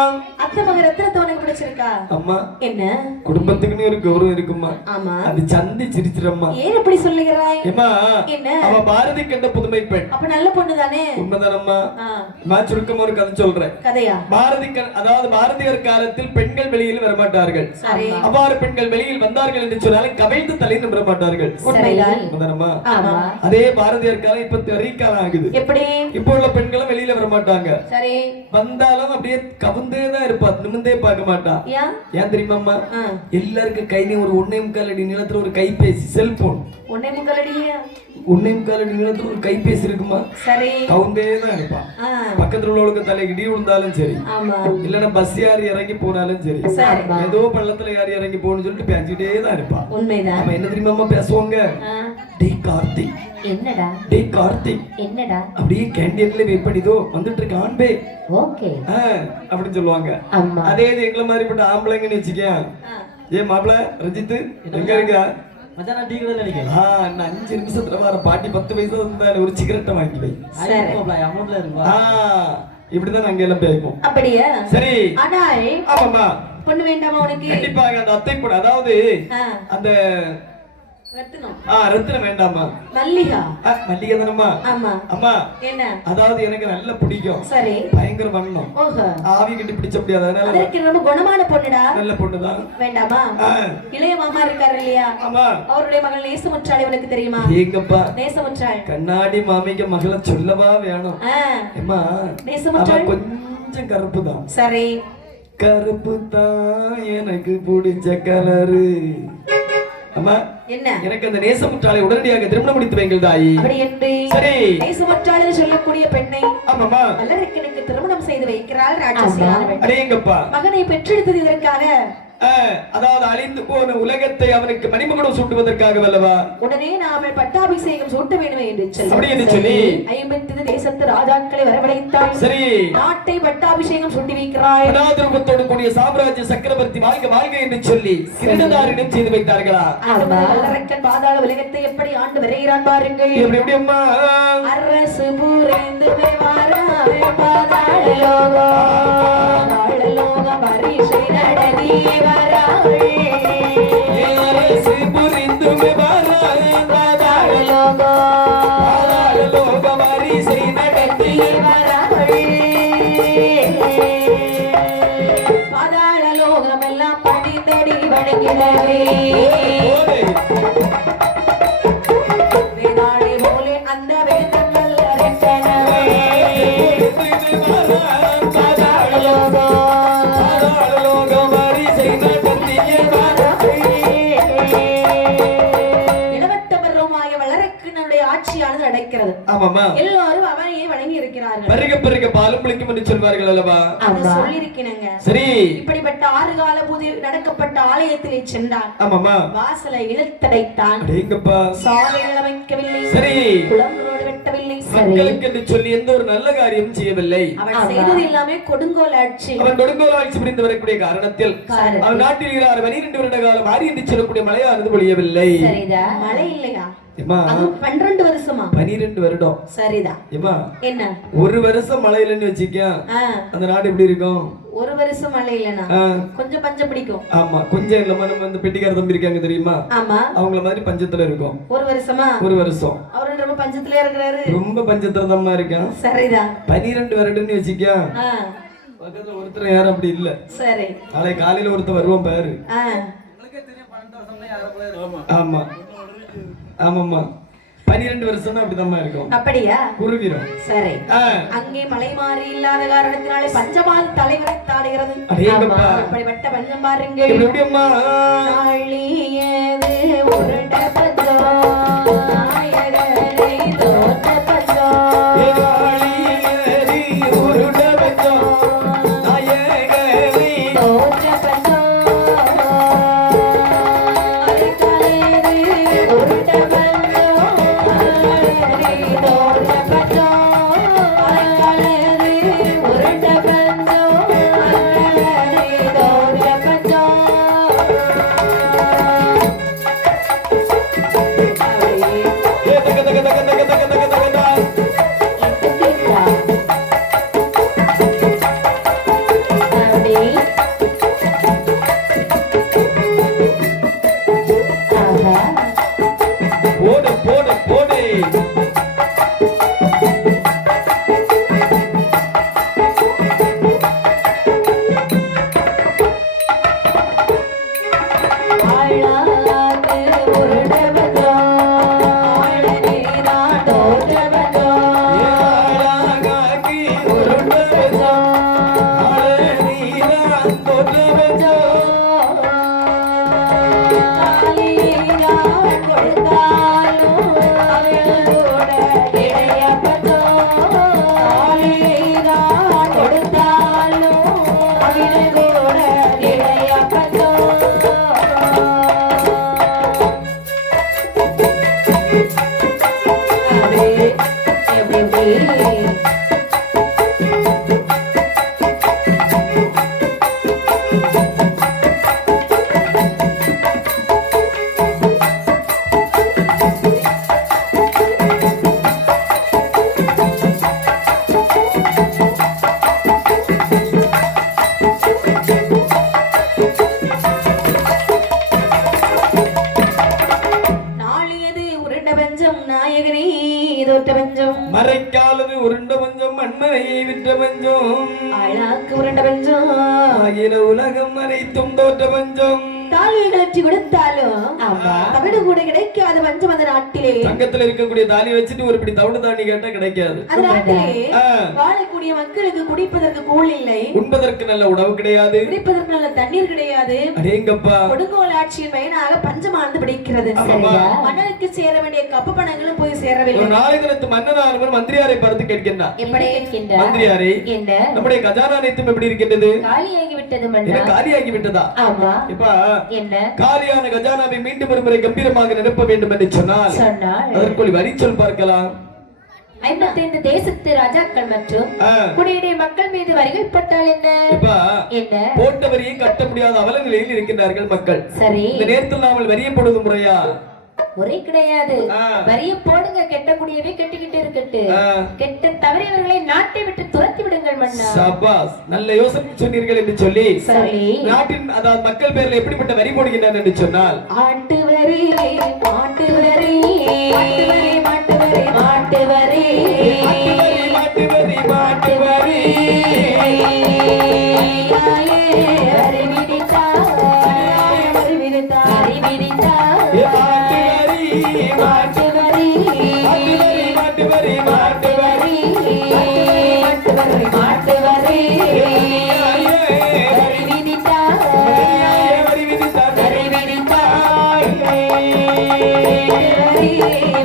அத்தை மக ரத்தினத்தை உனக்கு பிடிச்சிருக்கா? அம்மா என்ன குடும்பத்துக்குன்னு ஒரு கௌரவம் இருக்குமா? ஆமா. அது சந்தி சிரிச்சிரம்மா. ஏன் இப்படி சொல்லுகிறாய்? ஏமா என்ன? அவ பாரதி கண்ட புதுமை பெண். அப்ப நல்ல பொண்ணு தானே? உண்மைதானம்மா. நான் சுருக்கமா ஒரு கதை சொல்றேன். கதையா? அதாவது பாரதியார் காலத்தில் பெண்கள் வெளியில் வரமாட்டார்கள். அவ்வாறு பெண்கள் வெளியில் வந்தார்கள் என்று சொன்னாலும் கவிழ்ந்து தலைந்து வரமாட்டார்கள். உண்மைதானம்மா. அதே பாரதியார் காலம் இப்ப ரீகாலம் ஆகுது. எப்படி? இப்போ உள்ள பெண்களும் வெளியில வரமாட்டாங்க. சரி. வந்தாலும் அப்படியே கவுந்தே தான் இருப்பா, நிமிந்தே பார்க்க மாட்டா. ஏன் தெரியுமாம்மா? எல்லாருக்கும் கையில ஒரு 1.25 அடி நீளத்துல ஒரு கைபேசி, செல்போன். 1.25 அடி நீளத்துல ஒரு கைபேசி இருக்குமா? சரி. கவுந்தே தான் இருப்பா. பக்கத்துல உள்ளவங்களுக்கு தலைக்கு இடி விழுந்தாலும் சரி, இல்லன்னா பஸ் யார் இறங்கி போனாலும் சரி, ஏதோ பள்ளத்துல யார் இறங்கி போகணும்னு சொல்லிட்டு பேசிட்டே தான் இருப்பா. உண்மைதான். நம்ம என்ன தெரியுமா பேசுவாங்க? டேய் கார்த்திக். என்னடா? டேய் கார்த்திக். என்னடா? அப்படியே கேண்டீன்ல வெயிட் பண்ணிதோ வந்துட்டு இருக்க ஆண்பே. ஓகே. அப்படின்னு சொல்லுவாங்க. அதே இது எங்களை மாதிரிப்பட்ட ஆம்பளைங்கன்னு வச்சுக்க. ஏன் மாப்பிள்ள ரஞ்சித் எங்க இருக்கா? மச்சான் நான் டீ கடையில நிக்கிறேன். நான் 5 நிமிஷத்துல வர பாட்டி 10 வயசுல இருந்தா ஒரு சிகரெட்டை வாங்கி வை. அமௌண்ட்ல இருக்குவா. இப்படிதான் நாங்க எல்லாம் பேசுவோம். அப்படியே? சரி. ஆனால் ஆமாமா. பொண்ணு வேண்டாமா உனக்கு? கண்டிப்பாக அந்த அத்தை கூட, அதாவது அந்த ரத்தினம். ரத்தினம் வேண்டாமா? மல்லிகா. மல்லிகை தானம்மா? ஆமா. அம்மா என்ன? அதாவது எனக்கு நல்ல பிடிக்கும். சரி. பயங்கர வண்ணம். ஓஹோ. ஆவி கட்டி பிடிச்ச முடியாது. அதனால அதற்கு ரொம்ப குணமான பொண்ணுடா. நல்ல பொண்ணுதான். வேண்டாமா? இளைய மாமா இருக்காரு இல்லையா? ஆமா. அவருடைய மகள் நேசமுற்றாள் உனக்கு தெரியுமா? ஏங்கப்பா. நேசமுற்றாள். கண்ணாடி மாமிக்கு மகளை சொல்லவா வேணும்? அம்மா நேசமுற்றாள் கொஞ்சம் கருப்பு தான். சரி. கருப்பு தான் எனக்கு பிடிச்ச கலரு. அம்மா என்ன? எனக்கு அந்த நேசமுற்றாளை உடனடியாக திருமணம் முடித்து வைங்கள் தாயி. அப்படி என்று சரி நேசமுற்றாளை சொல்லக்கூடிய பெண்ணை ஆமாமா வல்லரக்கனுக்கு திருமணம் செய்து வைக்கிறாள் ராட்சசியானவள். அடேங்கப்பா. மகனை பெற்றெடுத்தது இதற்காக, அதாவது அழிந்து போன உலகத்தை அவனுக்கு மணிமகுடம் சூட்டுவதற்காக வல்லவா? உடனே நாம பட்டாபிஷேகம் சூட்ட வேண்டும் என்று சொல்லி 50 தேசத்து ராஜாக்களை வரவழைத்தாள். சரி. நாட்டை பட்டாபிஷேகம் சூட்டி வைக்கிறாய். அநாதரூபத்தோடு கூடிய சாம்ராஜ்ய சக்கரவர்த்தி வாழ்க வாழ்க என்று சொல்லி கிரீடதாரிடம் செய்து வைத்தார்களா? வல்லரக்கன் பாதாள உலகத்தை எப்படி ஆண்டு வருகிறான் பாருங்கள். எப்படி எப்படி அம்மா? அரசு புரிந்து வாராவே பாதாள லோகம், பாதாள லோகம் பரிசை நடத்தி பாதாளலோகமெல்லாம் பணிந்தடி வணங்கிடவே வேதாளி போலே அந்த வேதம் நல்ல நடக்கிறது. ஆமாமா. எல்லாரும் அவனையே வணங்கி இருக்கிறார்கள். பருக பருக பாலும் புளிக்கும் என்று சொல்வார்கள் அல்லவா? சொல்லி இருக்கிறேங்க. சரி. இப்படிப்பட்ட 6 கால பூஜை நடக்கப்பட்ட ஆலயத்திலே சென்றான். ஆமாமா. வாசலை இழுத்தடைத்தான். அடேங்கப்பா. சாலைகள் அமைக்கவில்லை. சரி. குளங்களோடு வெட்டவில்லை. மக்களுக்கு என்று சொல்லி எந்த ஒரு நல்ல காரியம் செய்யவில்லை. அவன் செய்தது எல்லாமே கொடுங்கோல் ஆட்சி. அவன் கொடுங்கோல் ஆட்சி புரிந்து வரக்கூடிய காரணத்தில் அவன் நாட்டில் 12 வருட காலம் ஆரி என்று சொல்லக்கூடிய மழையானது பொழியவில்லை. சரிதா? மழை இல்லையா? 12 வருஷமா? 12 வருடம். சரிதான். என்ன? ஒரு வருஷம் மழை இல்லைன்னு வச்சுக்க, அந்த நாடு எப்படி இருக்கும்? ஒரு வருஷம் மழை இல்லனா கொஞ்சம் பஞ்சம் பிடிக்கும். ஆமா, கொஞ்சம் இல்லமா நம்ம இந்த பெட்டிக்கார தம்பி இருக்காங்க தெரியுமா? ஆமா. அவங்கள மாதிரி பஞ்சத்துல இருக்கும். ஒரு வருஷமா? ஒரு வருஷம். அவர் ரொம்ப பஞ்சத்துல இருக்கிறாரு. ரொம்ப பஞ்சத்துல தான் இருக்கான். சரிதான். 12 வருடம்னு வச்சுக்க, பக்கத்துல ஒருத்தர் யாரும் அப்படி இல்ல. சரி. நாளை காலையில ஒருத்தர் வருவான் பாரு. ஆமா ஆமாம்மா, 12 வருஷம் அப்படிதான் இருக்கும். அப்படியா? குருவீரம். சரி. அங்கே மலை மாறி இல்லாத காரணத்தினாலே பஞ்சமால் தலைவரை தாடுகிறது. அப்படிப்பட்ட பஞ்சம் பாருங்கள். எப்படியம்மா? நாளியது உருண்ட பஞ்சம், நாயகரை தோற்ற பஞ்சம். நாளியது உருண்ட பஞ்சம், நாயகரை தோற்ற பஞ்சம். உருண்ட பஞ்சம் மண்மனையை விற்ற பஞ்சம் அழாக்கு உருண்ட பஞ்சம் ஆகிற உலகம் அனைத்தும் தோற்ற பஞ்சம் தாலியை கலற்றி கொடுத்தாலும் தவிடு கூட கிடைக்காத பஞ்சம் அந்த நாட்டிலே தங்கத்துல இருக்கக்கூடிய தாலியை வச்சுட்டு ஒரு பிடி தவிடு தாண்டி கேட்டா கிடைக்காது அந்த நாட்டிலே வாழக்கூடிய மக்களுக்கு குடிப்பதற்கு கூழ் இல்லை, உண்பதற்கு நல்ல உணவு கிடையாது, குடிப்பதற்கு நல்ல தண்ணீர் கிடையாது. அடேங்கப்பா கொடுங்கோல் ஆட்சியின் பயனாக பஞ்சமானது பிடிக்கிறது. மன்னனுக்கு சேர வேண்டிய கப்ப பணங்களும் போய் சேரவில்லை. ஒரு நாளை தினத்து மன்னனானவர் மந்திரியாரை பார்த்து கேட்கின்றார். எப்படி கேட்கின்றார்? மந்திரியாரே, என்ன நம்முடைய கஜானா அனைத்தும் எப்படி இருக்கின்றது? காலியாகி விட்டது மன்னா. காலியாகி விட்டதா? ஆமா. இப்ப என்ன காலியான கஜானாவை மீண்டும் ஒரு முறை கம்பீரமாக நிரப்ப வேண்டும் என்று சொன்னால் அதற்குள் வரி சொல் பார்க்கலாம். 55 தேசத்து ராஜாக்கள் மற்றும் குடியுடைய மக்கள் மீது வரிகள் போட்டால் என்ன போட்ட வரியை கட்ட முடியாத அவல நிலையில் இருக்கின்றார்கள் மக்கள். சரி, இந்த நேரத்தில் நாமல் வரியை போடுவது முறையா? முறை கிடையாது. வரிய போடுங்க, கெட்டக்கூடியவே கெட்டிக்கிட்டு இருக்கட்டு. கெட்ட தவறியவர்களை நாட்டை விட்டு துரத்தி விடுங்கள் மன்னா. சபாஸ், நல்ல யோசனை சொன்னீர்கள் என்று சொல்லி நாட்டின் அதாவது மக்கள் பேர்ல எப்படிப்பட்ட வரி போடுகின்றனர் என்று சொன்னால் ஆட்டு வரி, மாட்டு வரி, மாட்டு வரி, மாட்டு வரி, மாட்டு வரி, மாட்டு வரி, மாட்டு வரி, வரி விதித்தா, வரி விதித்தா, வரி விதித்தா, மாட்டு வரி, மாட்டு வரி, மாட்டு வரி, மாட்டு வரி, மாட்டு வரி, வரி விதித்தா, வரி விதித்தா, வரி விதித்தா,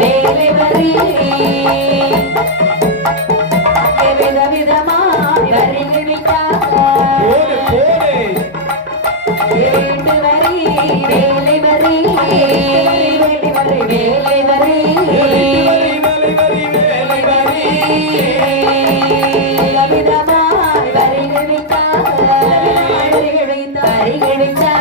வேலை வரி, விதவிதமா வரி விதித்தா, வேண்டு வரி, வேலை வரி, வேலை வரி, வேலை வரி, விதவிதமா வரிகள் வித்தா, வரிகள் வித்தா, வரிகள் வித்தா.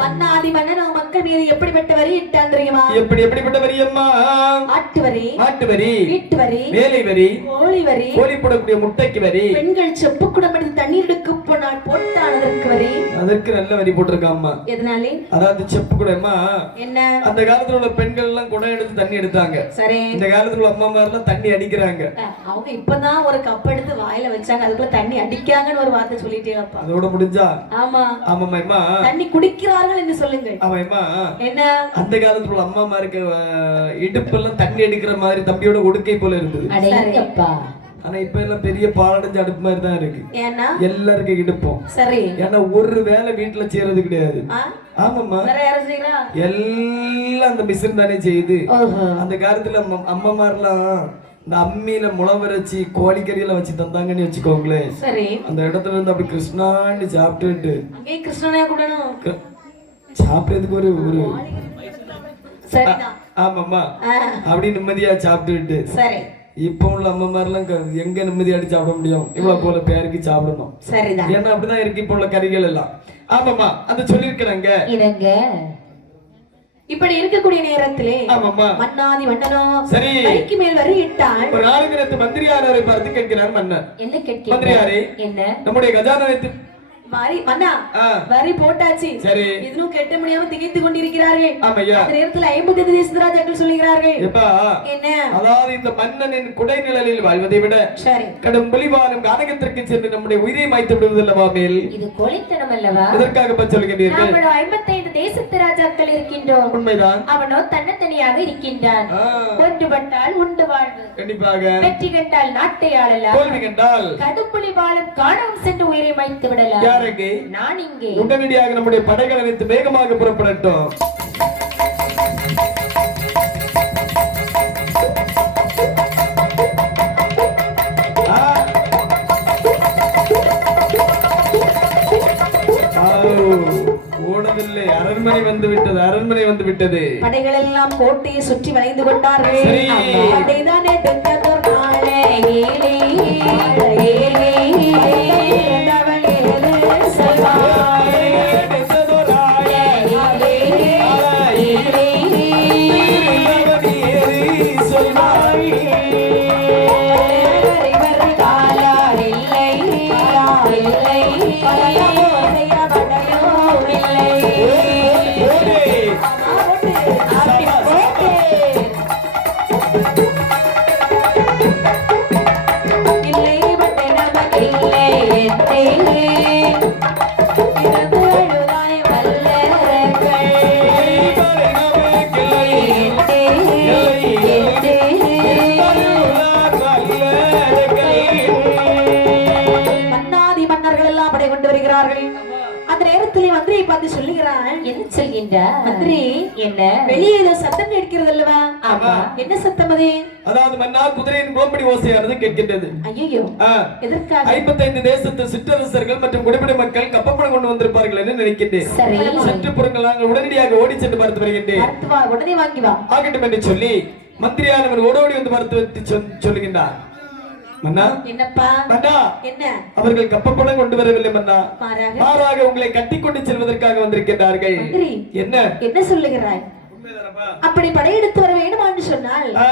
மன்னாதி மன்னன் மக்கள் மீது எப்படிப்பட்ட வரி இட்டான் தெரியுமா? எப்படிப்பட்ட வரி அம்மா? ஆட்டு வரி, மாட்டு வரி, வீட்டு வரி, வேலை வரி, கோழி வரி, கோழி போடக்கூடிய முட்டைக்கு வரி, பெண்கள் செப்பு குடம் எடுத்து தண்ணீர் எடுக்க போனால் போட்டானதற்கு வரி. அதற்கு நல்ல வரி போட்டிருக்காம்மா. எதனாலே? அதாவது செப்பு குடமா என்ன? அந்த காலத்துல உள்ள பெண்கள் எல்லாம் குடம் எடுத்து தண்ணி எடுத்தாங்க. சரி, இந்த காலத்துல உள்ள அம்மா மாதிரி எல்லாம் தண்ணி அடிக்கிறாங்க. அவங்க இப்பதான் ஒரு கப் எடுத்து வாயில வச்சாங்க, அதுக்குள்ள தண்ணி அடிக்கிறாங்கன்னு ஒரு வார்த்தை சொல்லிட்டேப்பா. அதோட முடிஞ்சா? ஆமா ஆமாம்மா, தண்ணி குடிக்கிறார்கள் என்று சொல்லுங்க. ஆமாம்மா, என்ன? அந்த காலத்துல உள்ள அம்மா மாதிரி இடுப்பெல்லாம் தண்ணி அடிக்கிற மாதிரி தம்பியோட உடுக்கை போல இருந்தது. ஆனா இப்ப எல்லாம் பெரிய பாலடைஞ்ச அடுப்பு மாதிரி தான் இருக்கு. ஏன்னா எல்லாருக்கும் இடுப்போம். சரி, ஏன்னா ஒரு வேலை வீட்டுல செய்யறது கிடையாது. ஆமாம்மா, எல்லாம் அந்த மிஷின் தானே செய்யுது. அந்த காலத்துல அம்மா மாதிரிலாம் இந்த அம்மியில முளவரைச்சி கோழிக்கறியெல்லாம் வச்சு தந்தாங்கன்னு வச்சுக்கோங்களேன். சரி, அந்த இடத்துல இருந்து அப்படி கிருஷ்ணான்னு சாப்பிட்டுட்டு கிருஷ்ணனே கூடணும் சாப்பிட்டதுக்கு ஒரு ஒரு சரிதான். ஆமாம்மா, அப்படி நிம்மதியா சாப்பிட்டுட்டு. சரி, இப்ப உள்ள அம்மா மாதிரிலாம் எங்க நிம்மதியாடி சாப்பிட முடியும்? இவ்வளவு போல பேருக்கு சாப்பிடணும். சரிதான். ஏன்னா அப்படிதான் இருக்கு இப்ப உள்ள கறிகள் எல்லாம். ஆமாம்மா, அந்த சொல்லிருக்கிறாங்க. இப்படி இருக்கக்கூடிய நேரத்திலே ஆமாம்மா, மன்னாதி மன்னனோ சரி வரிக்கு மேல் வரி இட்டான். ஒரு நாளுக்கு நேரத்து மந்திரியாரை பார்த்து கேட்கிறார் மன்னர். என்ன கேட்கிறார்? மந்திரியாரே, என்ன நம்முடைய கஜானாவை வரி மன்னா வரி போட்டாச்சு. சரி, இதுவும் கெட்ட முடியாம திகைத்து கொண்டிருக்கிறார்கள். ஆமையா, அந்த நேரத்தில் 55 தேசராஜாக்கள் சொல்லுகிறார்கள். என்ன? அதாவது இந்த மன்னனின் குடைநிழலில் வாழ்வதை விட சரி கடும் புலிவானும் கானகத்திற்கு சென்று நம்முடைய உயிரை மாய்த்து விடுவதல்லவா மேல்? இது கொலைத்தனம் அல்லவா? இதற்காக சொல்கிறீர்கள். நாமளோ 55 தேசத்து ராஜாக்கள் இருக்கின்றோம். உண்மைதான். அவனோ தன்னத்தனியாக இருக்கின்றான். ஒன்றுபட்டால் உண்டு வாழ்வு. கண்டிப்பாக. வெற்றி கண்டால் நாட்டை ஆளலாம், தோல்வி கண்டால் கடுப்புலி வாழும் காணவும் சென்று உயிரை மாய்த்து விடலாம். நான் இங்கே. உடனடியாக நம்முடைய படைகள் அனைத்து வேகமாக புறப்படட்டும். ஓடவில்லை, அரண்மனை வந்து விட்டது, அரண்மனை வந்து விட்டது. படைகள் எல்லாம் கோட்டையை சுற்றி வளைந்து கொண்டார்கள். அதைதானே பலகாமோ செய்யப்படையோ இல்லை போடு. ஆமா, போட்டு. அப்படி போட்டு. இல்லை பட்டு நமக்கு இல்லை என்றே இருந்து அழுதாய் வல்லரங்கள் இவரை நமக்கில்லை. என்றே என்றே அருளார் வல்லர்கள். மன்னாதி மன்னர்கள் எல்லாம் படை கொண்டு வருகிறார்கள் அந்த நேரத்திலே மந்திரியை பார்த்து சொல்லுகிறான் என்ன சொல்கின்றார் மந்திரி என்ன வெளியே ஏதோ சத்தம் கேட்கிறது அல்லவா ஆமா என்ன சத்தம் அது அதாவது மன்னா குதிரையின் குளம்படி ஓசையானது கேட்கின்றது. ஐயோ ஆ. எதற்காக 55 தேசத்து சிற்றரசர்கள் மற்றும் குடிப்பிட மக்கள் கப்பப்படம் கொண்டு வந்திருப்பார்கள் என்று நினைக்கின்றேன். சரி சற்று பொருட்கள் நாங்கள் உடனடியாக ஓடி சென்று பார்த்து வருகின்றேன். அடுத்து வா உடனே வாங்கி வா ஆகட்டும் என்று சொல்லி மந்திரியானவர் ஓடோடி வந்து பார்த்து சொல்லுகின்றார். மன்னா என்னப்பா மன்னா என்ன அவர்கள் கப்பப்படம் கொண்டு வரவில்லை மன்னா, மாறாக மாறாக உங்களை கட்டி கொண்டு செல்வதற்காக வந்திருக்கின்றார்கள். மந்திரி என்ன என்ன சொல்லுகிறாய் அப்படி படையெடுத்து வர வேண்டுமான்னு சொன்னால் ஆ.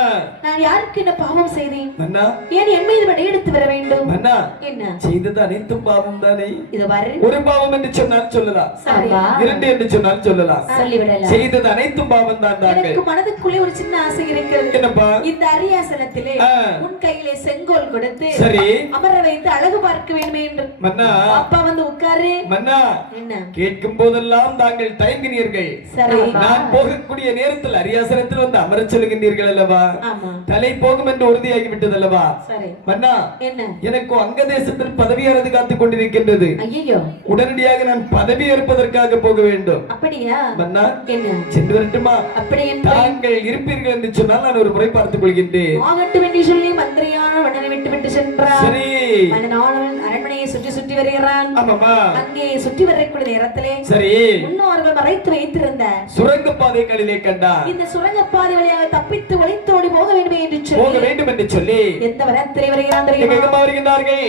நான் யாருக்கு என்ன பாவம் செய்தேன் மன்னா ஏன் என் மீது படையெடுத்து வர வேண்டும் மன்னா என்ன செய்தது அனைத்தும் பாவம் தானே. இது வரு ஒரு பாவம் என்று சொன்னால் சொல்லலாம், ஆமா இரண்டு என்று சொன்னால் சொல்லலாம். சொல்லிவிடலாம் செய்தது அனைத்தும் பாவம் தான் தாங்கள். எனக்கு மனதுக்குள்ளே ஒரு சின்ன ஆசை இருக்கிறது என்னப்பா? இந்த அரியாசனத்திலே ஆ. உன் கையிலே செங்கோல் கொடுத்து சரி அமர வைத்து அழகு பார்க்க வேண்டுமே என்று மன்னா அப்பா வந்து உட்காரு மன்னா என்ன கேட்கும் போதெல்லாம் தாங்கள் தயங்கினீர்கள். சரி நான் போகக்கூடிய நேரத்தில் அரியாசனத்தில் வந்து அமரச் சொல்லுகின்றீர்கள் அல்லவா, ஆமா தலை போகும் என்று உறுதியாகி விட்டது அல்லவா. சரி மன்னா என்ன எனக்கு அங்க தேசத்தில் பதவியானது காத்துக் கொண்டிருக்கின்றது. ஐயோ உடனடியாக நான் பதவி ஏற்பதற்காக போக வேண்டும். அப்படியா மன்னா என்ன சென்று வரட்டுமா? அப்படி என்பதை தாங்கள் இருப்பீர்கள் என்று சொன்னால் நான் ஒரு முறை பார்த்துக் கொள்கின்றேன். ஆகட்டும் என்று சொல்லி மந்திரியான மன்னனை விட்டு விட்டு சென்றார் சரி மன்னனானவன் அரண்மனையை சுற்றி சுற்றி வருகிறான் ஆமாமா அங்கே சுற்றி வரக்கூடிய நேரத்திலே சரி முன்னோர்கள் மறைத்து வைத்திருந்த சுரங்கப்பாதைகளிலே கண்டார். இந்த சுரங்கப்பாதை வழியாக தப்பித்து ஒளித்தோடி போக வேண்டும் என்று போக சொல்லி வேண்டும் என்று சொல்லி எந்த வரத்திலே வருகிறான் தெரியுமா எங்கெங்கம்மா வருகின்றார்கள்?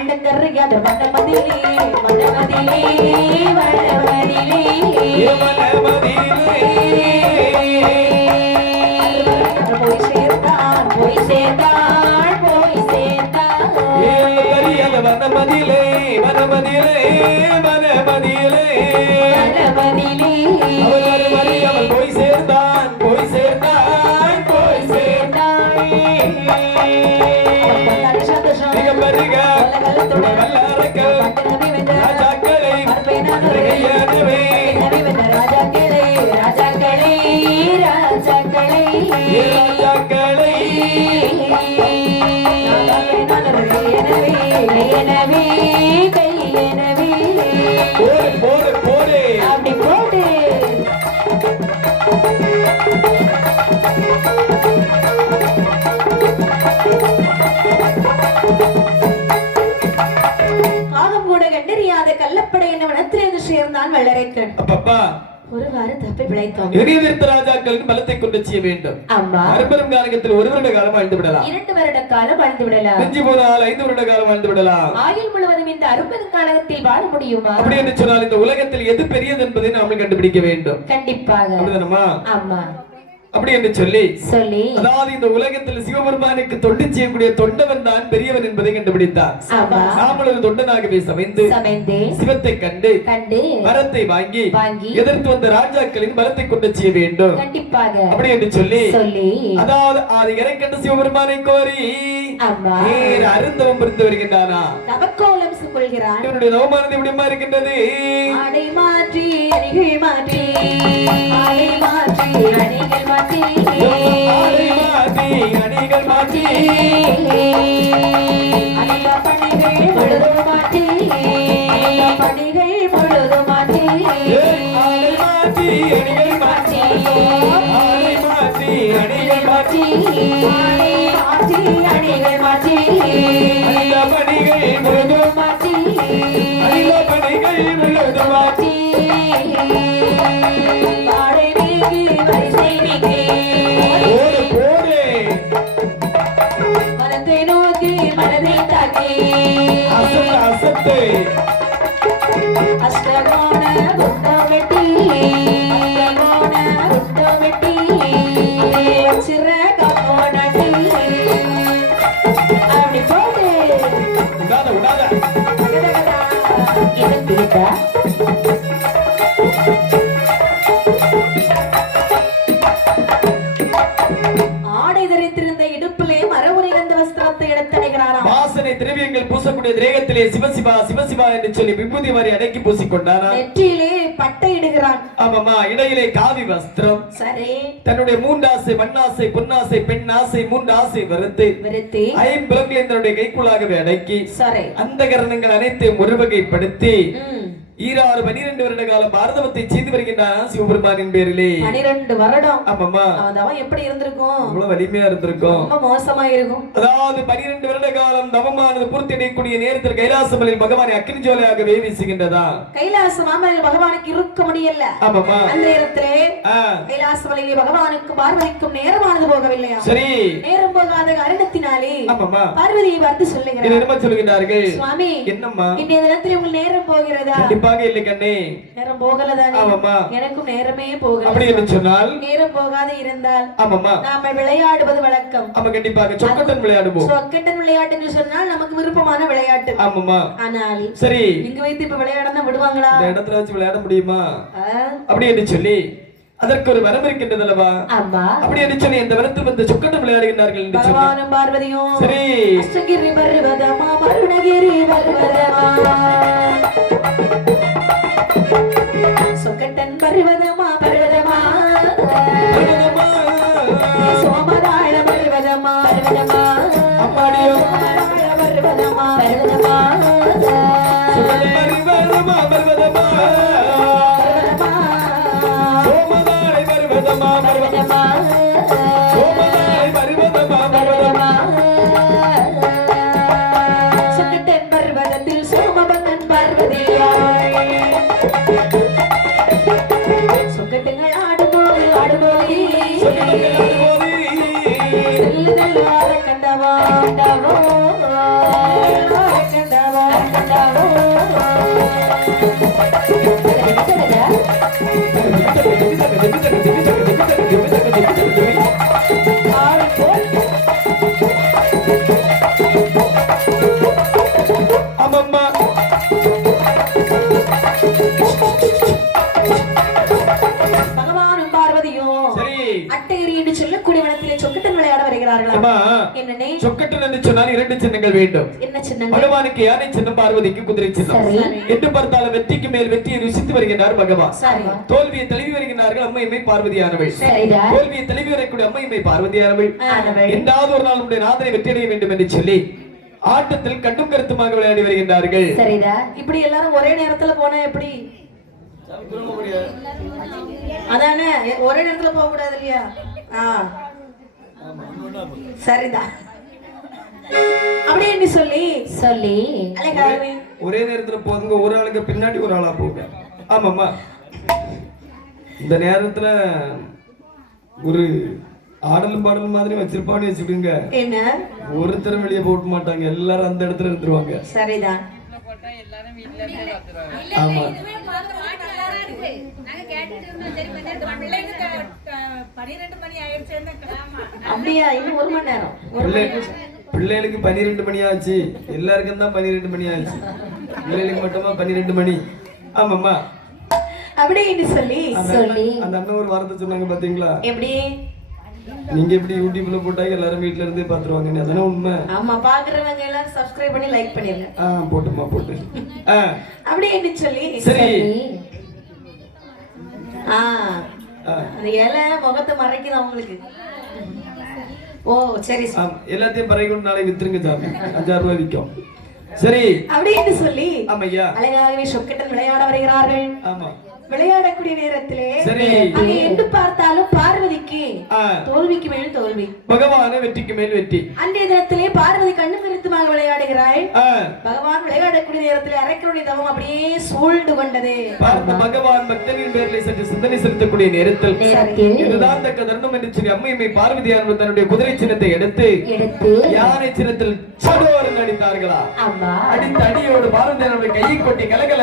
அண்டங்கரையாத மண்டமதிலே மண்டமதிலே வடவதிலே போய் சேர்ந்தான் போய் சேர்ந்தான் போய் சேர்ந்தான் வனமதிலே வனமதிலே வனமதிலே வடவதிலே அவன் போய் சேர்ந்தான் போய் சேர்ந்தான் போய் சேர்ந்தான். மிக பருக வல்லாரக்கள் ராஜாக்களை கையானவே ராஜாக்களே ராஜாக்களே ராஜாக்களே ராஜாக்களை எனவே கையிலெனவே போடு போடு போடு. அப்படி போட்டு ஆகம் கூட கண்டறியாத கள்ளப்படை என்ன வனத்திலிருந்து சேர்ந்தான் வல்லரைக்கன் அப்பப்பா ஒருவாறு தப்பி பிழைத்தோம் எதிர்த்த ராஜாக்களுக்கு பலத்தை கொண்டு செய்ய வேண்டும். ஆமா அறுபெரும் காலகத்தில் 1 வருட காலம் வாழ்ந்து விடலாம். 2 வருட காலம் வாழ்ந்து விடலாம் நெஞ்சு போனால் 5 வருட காலம் வாழ்ந்து விடலாம். ஆயுள் முழுவதும் இந்த 60 காலத்தில் வாழ முடியுமா அப்படி என்று சொன்னால் இந்த உலகத்தில் எது பெரியது என்பதை நாம கண்டுபிடிக்க வேண்டும். கண்டிப்பாக அப்படிதானமா? ஆமா அப்படி என்று சொல்லி சொல்லி அதாவது இந்த உலகத்தில் சிவபெருமானுக்கு தொண்டு செய்யக்கூடிய தொண்டவன் தான் பெரியவன் என்பதை கண்டுபிடித்தார். ஆமா நாமல் ஒரு தொண்டனாகவே சமைந்து சமைந்து சிவத்தை கண்டு கண்டு மரத்தை வாங்கி வாங்கி எதிர்த்து வந்த ராஜாக்களின் பலத்தை கொண்டு செய்ய வேண்டும். கண்டிப்பாக அப்படி என்று சொல்லி சொல்லி அதாவது அது இறைக்கண்ட சிவபெருமானை கோரி ஆமா நேர் அருந்தவம் பிரித்து வருகின்றானா. தவக்கோலம் கொள்கிறான் இவனுடைய நவமானது எப்படிமா இருக்கின்றது? ஆடை மாற்றி அணிகள் மாற்றி ஆடை மாற்றி அணிகள் மாற்றி ஆடை மாற்றி அணிகள் மாற்றி அணிக பணிகள் பொழுது மாற்றி அணிக பணிகள் பொழுது மாற்றி ஆடை மாற்றி அணிகள் மாற்றி ஆடை மாற்றி அணிகள் மாற்றி ஆடை மாற்றி அணிகள் மாற்றி அணிந்த பணிகள் முழுதும் மாற்றி அணிந்த பணிகள் முழுதும் மாற்றி ஆடை நீக்கி வரிசை நீக்கி போடு போடு. மனத்தை நோக்கி மனதை தாக்கி அசத்து அசத்து அஷ்டகோண குண்டம் வெட்டி அஷ்டகோண குண்டம் வெட்டி சிற கப்போனட்டி அப்படி போடு விடாத விடாத. ஆடை தரித்திருந்த இடுப்பிலே மரபுரை இருந்த வஸ்திரத்தை எடுத்தடைகிறாராம். வாசனை திரவியங்கள் பூசக்கூடிய தேகத்திலே சிவசிவா சிவசிவா என்று சொல்லி விபூதி மாதிரி அடக்கி பூசிக்கொண்டாரா. நெற்றியிலே பட்டை இடுகிறான். ஆமாமா, இடையிலே காவி வஸ்திரம். சரி, தன்னுடைய மூன்றாசை மண்ணாசை பொன்னாசை பெண் ஆசை மூன்று ஆசை வெறுத்து ஐம்புலங்களை தன்னுடைய கைக்குள்ளாகவே அடக்கி சரி அந்த கரணங்கள் அனைத்தையும் ஒருவகைப்படுத்தி 12 வருட காலம் பாரதவத்தை செய்து வருகின்றான் சிவபெருமானின் பேரிலே. 12 வருடம். ஆமாமா, தவம் எப்படி இருந்திருக்கும்? இவ்வளவு வலிமையா இருந்திருக்கும். ரொம்ப மோசமா இருக்கும். அதாவது 12 வருட காலம் தவமானது பூர்த்தி அடையக்கூடிய நேரத்தில் கைலாசமலையில் பகவானை அக்னி ஜோலையாக வீசுகின்றதா. கைலாசமலையில் பகவானுக்கு இருக்க முடியல. ஆமாமா, அந்த நேரத்திலே கைலாசமலையில் பகவானுக்கு பார்வதிக்கும் நேரமானது போகவில்லையா. சரி, நேரம் போகாத காரணத்தினாலே ஆமாமா பார்வதியை பார்த்து சொல்லுகிறார்கள், சுவாமி என்னம்மா இன்றைய தினத்தில் உங்கள் நேரம் போகிறதா? இல்லை கண்ணே, நேரம் போகலதானே. எனக்கும் நேரமே போகல. அப்படி என்று சொன்னால் நேரம் போகாத இருந்தால் ஆமாமா நாம விளையாடுவது வழக்கம். ஆமா, கண்டிப்பாக சொக்கட்டன் விளையாடுவோம். சொக்கட்டன் விளையாட்டு என்று சொன்னால் நமக்கு விருப்பமான விளையாட்டு. ஆமாமா, ஆனால் சரி இங்க வைத்து இப்ப விளையாடனா விடுவாங்களா? இந்த இடத்துல வச்சு விளையாட முடியுமா? அப்படி என்று சொல்லி அதற்கு ஒரு வரம் இருக்கின்றது அல்லவா. அப்படி என்று சொல்லி இந்த வரத்தில் வந்து சொக்கட்டம் விளையாடுகிறார்கள் என்று பகவானும் பார்வதியும். சரி, அஷ்டகிரி பர்வதமா மருணகிரி பர்வதமா சொக்கட்டன் பர்வதமா பர்வதமா சோமதாழ பர்வதமா பர்வதமா அம்மாடியோ பர்வதமா பர்வதமா பர்வதமா பர்வதமா சோமதாழ பர்வதமா பர்வதமா சோமதாழ பர்வதமா பர்வதமா சொக்கட்டன் பர்வதத்தில் சோமபந்தன் பார்வதியாய் சொக்கட்டங்கள் ஆடும்போது ஆடும்போது கண்டவா கண்டவோ கண்டவா கண்டவோ ஆமாம்மா, பகவானும் பார்வதியும் அட்டையரி என்று சொல்லக்கூடிய வனத்திலே சொக்கட்டன் விளையாட வருகிறார்களா? என்னனே சொக்கட்டன் என்று சொன்னால் 2 சின்னங்கள் வேண்டும். என்ன சின்னங்கள்? பகவானுக்கு யானை சின்னம், பார்வதிக்கு குதிரை சின்னம். எட்டு பார்த்தாலும் வெற்றிக்கு மேல் வெற்றியை ருசித்து வருகிறார் பகவான். தோல்வியை தழுவி வருகிறார்கள் அம்மையுமே பார்வதியானவள். தோல்வியை தழுவி வரக்கூடிய அம்மையுமே பார்வதியானவள். என்றாவது ஒரு நாள் நம்முடைய நாதனை வெற்றியடைய வேண்டும் என்று சொல்லி ஆட்டத்தில் கண்டும் கருத்துமாக விளையாடி வருகின்றார்கள். சரிதா, இப்படி எல்லாரும் ஒரே நேரத்துல போனா எப்படி? அதானே, ஒரே நேரத்துல போக கூடாது இல்லையா? சரிதான். அப்படின்னு சொல்லி சொல்லி ஒரே நேரத்துல போதுங்க, ஒரு ஆளுக்கு பின்னாடி ஒரு ஆளா போங்க. ஆமாமா, இந்த நேரத்துல ஒரு ஆடலும் பாடலும் மாதிரி வச்சிருப்பான்னு வச்சுடுங்க. என்ன, ஒருத்தர் வெளியே போக மாட்டாங்க, எல்லாரும் அந்த இடத்துல எடுத்துருவாங்க. சரிதான். ஆமா, அப்படியா? இன்னும் 1 மணி நேரம். பிள்ளைகளுக்கு 12 மணி ஆச்சு, எல்லாருக்கும் தான் 12 மணி ஆச்சு, பிள்ளைகளுக்கு மட்டுமா 12 மணி. ஆமாம்மா, அப்படின்னு சொல்லி சொல்லி அந்த அண்ணன் ஒரு வார்த்தை சொன்னாங்க பாத்தீங்களா? எப்படி? நீங்க எப்படி யூடியூப்ல போட்டாங்க எல்லாரும் வீட்ல இருந்தே பாத்துருவாங்க. அதானே உண்மை. ஆமா, பாக்குறவங்க எல்லாரும் சப்ஸ்கிரைப் பண்ணி லைக் பண்ணிருங்க. போட்டுமா போட்டு. அப்படின்னு சொல்லி சரி, அந்த இலை முகத்தை மறைக்குது அவங்களுக்கு. ஓ சரி, எல்லாத்தையும் பறைக்கொண்டு நாளை வித்துருங்க சாமி, 5,000 ரூபாய் விற்கும். சரி, அப்படின்னு சொல்லி ஆமையா அழகாகவே சொக்கட்டன் விளையாட வருகிறார்கள். ஆமா, விளையாடக்கூடிய நேரத்திலே அங்கே எங்கு பார்த்தாலும் பார்வதிக்கு தோல்விக்கு மேல் தோல்வி, பகவான வெற்றிக்கு மேல் வெற்றி. அன்றைய தினத்திலே பார்வதி கண்ணு கருத்துமாக விளையாடுகிறாள். பகவான் விளையாடக்கூடிய நேரத்திலே அரைக்கனுடைய தவம் அப்படியே சூழ்ந்து கொண்டது. பகவான் பக்தனின் பேரில் சற்று சிந்தனை செலுத்தக்கூடிய நேரத்தில் இதுதான் தக்க தருணம் என்று சொல்லி அம்மையுமே பார்வதியானவர் தன்னுடைய குதிரை சின்னத்தை எடுத்து யானை சின்னத்தில் சடோரன் அடித்தார்களா. அடித்த அடியோடு பார்வதியானவருடைய கையை கொட்டி கலகல